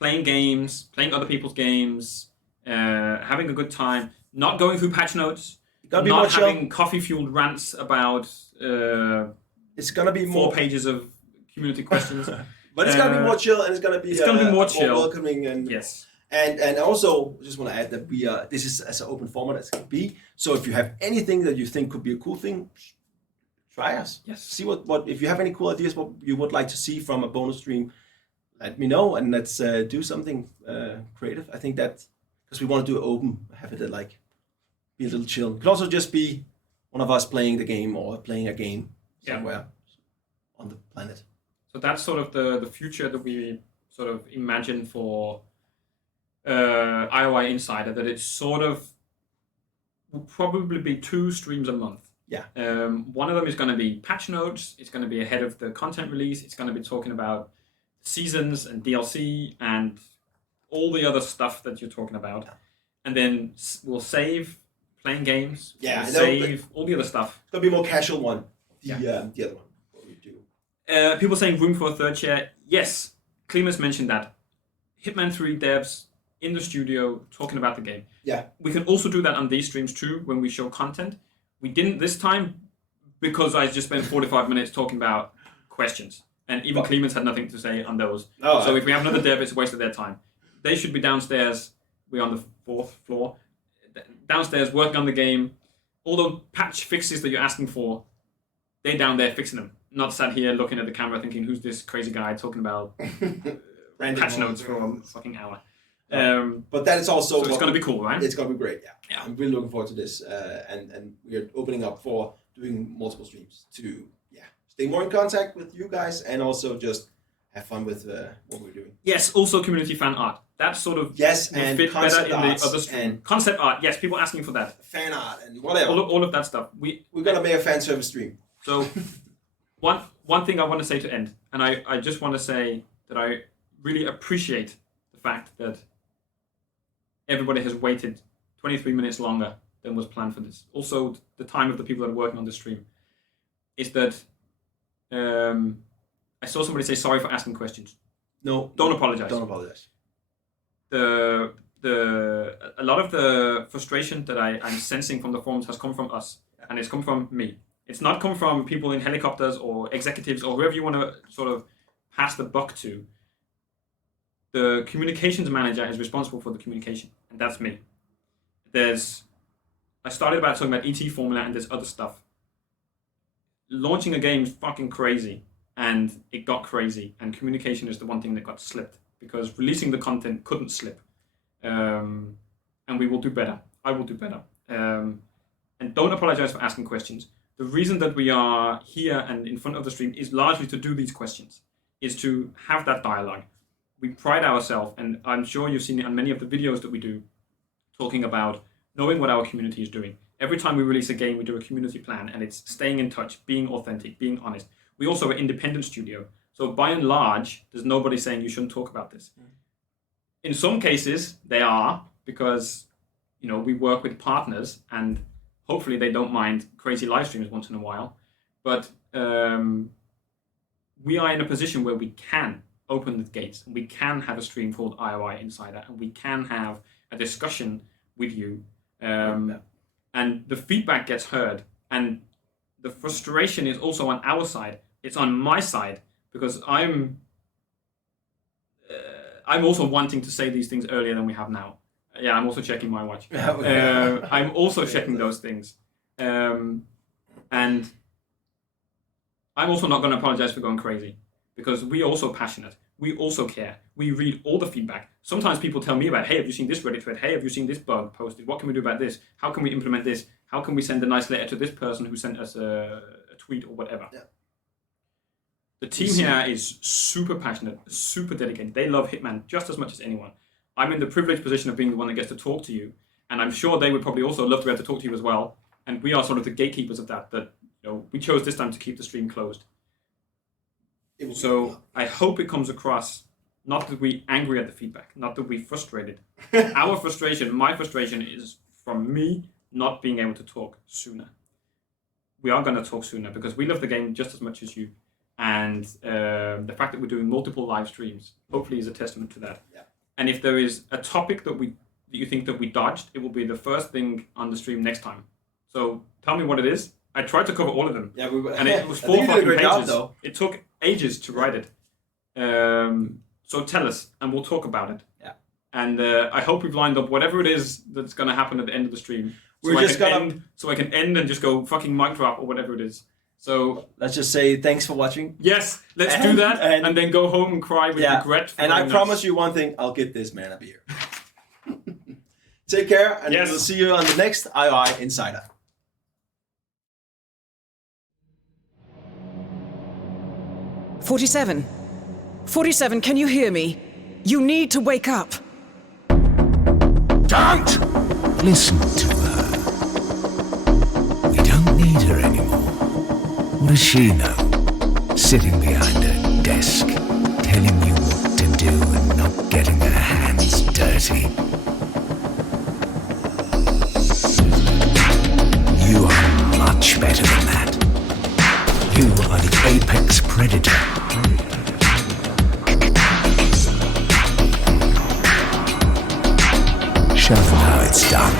playing games, playing other people's games, having a good time, not going through patch notes, not having coffee-fueled rants about it's going to be 4 pages of community questions. But it's going to be more chill, and it's going to be more chill, more welcoming, and yes. And also just want to add that this is as an open format as it can be. So if you have anything that you think could be a cool thing, try us. Yes. See what if you have any cool ideas what you would like to see from a bonus stream, let me know, and let's do something creative. I think that because we want to do it open, have it be a little chill. It could also just be one of us playing the game or playing a game somewhere on the planet. So that's sort of the future that we sort of imagine for IOI Insider, that it's sort of will probably be 2 streams a month. Yeah. One of them is going to be patch notes. It's going to be ahead of the content release. It's going to be talking about seasons and DLC and all the other stuff that you're talking about. Yeah. And then we'll save playing games. Yeah. We'll save all the other stuff. There'll be a more casual one. The other one. What we do. People saying room for a third chair. Yes. Clemens mentioned that. Hitman 3 devs in the studio talking about the game. Yeah. We can also do that on these streams too when we show content. We didn't this time because I just spent 45 minutes talking about questions. And even Clemens had nothing to say on those. Oh, so if we have another dev, it's a waste of their time. They should be downstairs. We're on the 4th floor. Downstairs working on the game. All the patch fixes that you're asking for, they're down there fixing them. Not sat here looking at the camera thinking, who's this crazy guy talking about patch notes for a fucking hour. But that is also... So it's going to be cool, right? It's going to be great, yeah. I'm really looking forward to this. And we're opening up for doing multiple streams to stay more in contact with you guys and also just have fun with what we're doing. Yes, also community fan art. That sort of and fit better in the other stream. And concept art, yes, people asking for that. Fan art and whatever. All of that stuff. We're going to make a fan service stream. So one thing I want to say to end, and I just want to say that I really appreciate the fact that everybody has waited 23 minutes longer than was planned for this. Also, the time of the people that are working on the stream is that I saw somebody say sorry for asking questions. No, don't apologize. Don't apologize. A lot of the frustration that I'm sensing from the forums has come from us, and it's come from me. It's not come from people in helicopters or executives or whoever you want to sort of pass the buck to. The communications manager is responsible for the communication, and that's me. I started by talking about ET formula and there's other stuff. Launching a game is fucking crazy, and it got crazy, and communication is the one thing that got slipped, because releasing the content couldn't slip. And we will do better. I will do better. And don't apologize for asking questions. The reason that we are here and in front of the stream is largely to do these questions, is to have that dialogue. We pride ourselves, and I'm sure you've seen it on many of the videos that we do, talking about knowing what our community is doing. Every time we release a game, we do a community plan, and it's staying in touch, being authentic, being honest. We also are an independent studio. So by and large, there's nobody saying you shouldn't talk about this. In some cases, they are, because we work with partners, and hopefully they don't mind crazy live streams once in a while. But we are in a position where we can open the gates, and we can have a stream called IOI Insider, and we can have a discussion with you. And the feedback gets heard, and the frustration is also on our side. It's on my side, because I'm also wanting to say these things earlier than we have now. Yeah, I'm also checking my watch. I'm also checking those things. And I'm also not going to apologize for going crazy, because we're also passionate. We also care. We read all the feedback. Sometimes people tell me about, hey, have you seen this Reddit thread? Hey, have you seen this bug posted? What can we do about this? How can we implement this? How can we send a nice letter to this person who sent us a tweet or whatever? Yeah. The team here is super passionate, super dedicated. They love Hitman just as much as anyone. I'm in the privileged position of being the one that gets to talk to you, and I'm sure they would probably also love to be able to talk to you as well. And we are sort of the gatekeepers of that we chose this time to keep the stream closed. So I hope it comes across, not that we're angry at the feedback, not that we're frustrated. Our frustration, my frustration, is from me not being able to talk sooner. We are going to talk sooner because we love the game just as much as you. And the fact that we're doing multiple live streams hopefully is a testament to that. Yeah. And if there is a topic that you think that we dodged, it will be the first thing on the stream next time. So tell me what it is. I tried to cover all of them. Yeah, and it was 4 fucking pages. It took ages to write it. So tell us, and we'll talk about it. Yeah. And I hope we've lined up whatever it is that's going to happen at the end of the stream. So I can end and just go fucking mic drop or whatever it is. So let's just say thanks for watching. Yes, let's do that, and then go home and cry with regret. And I promise you one thing: I'll get this man a beer. Take care, and we'll see you on the next IOI Insider. "47. 47, can you hear me? You need to wake up." Don't listen to her. We don't need her anymore. What does she know? Sitting behind her desk, telling you what to do and not getting her hands dirty. You are much better than that. You are the apex predator. Show them how it's done.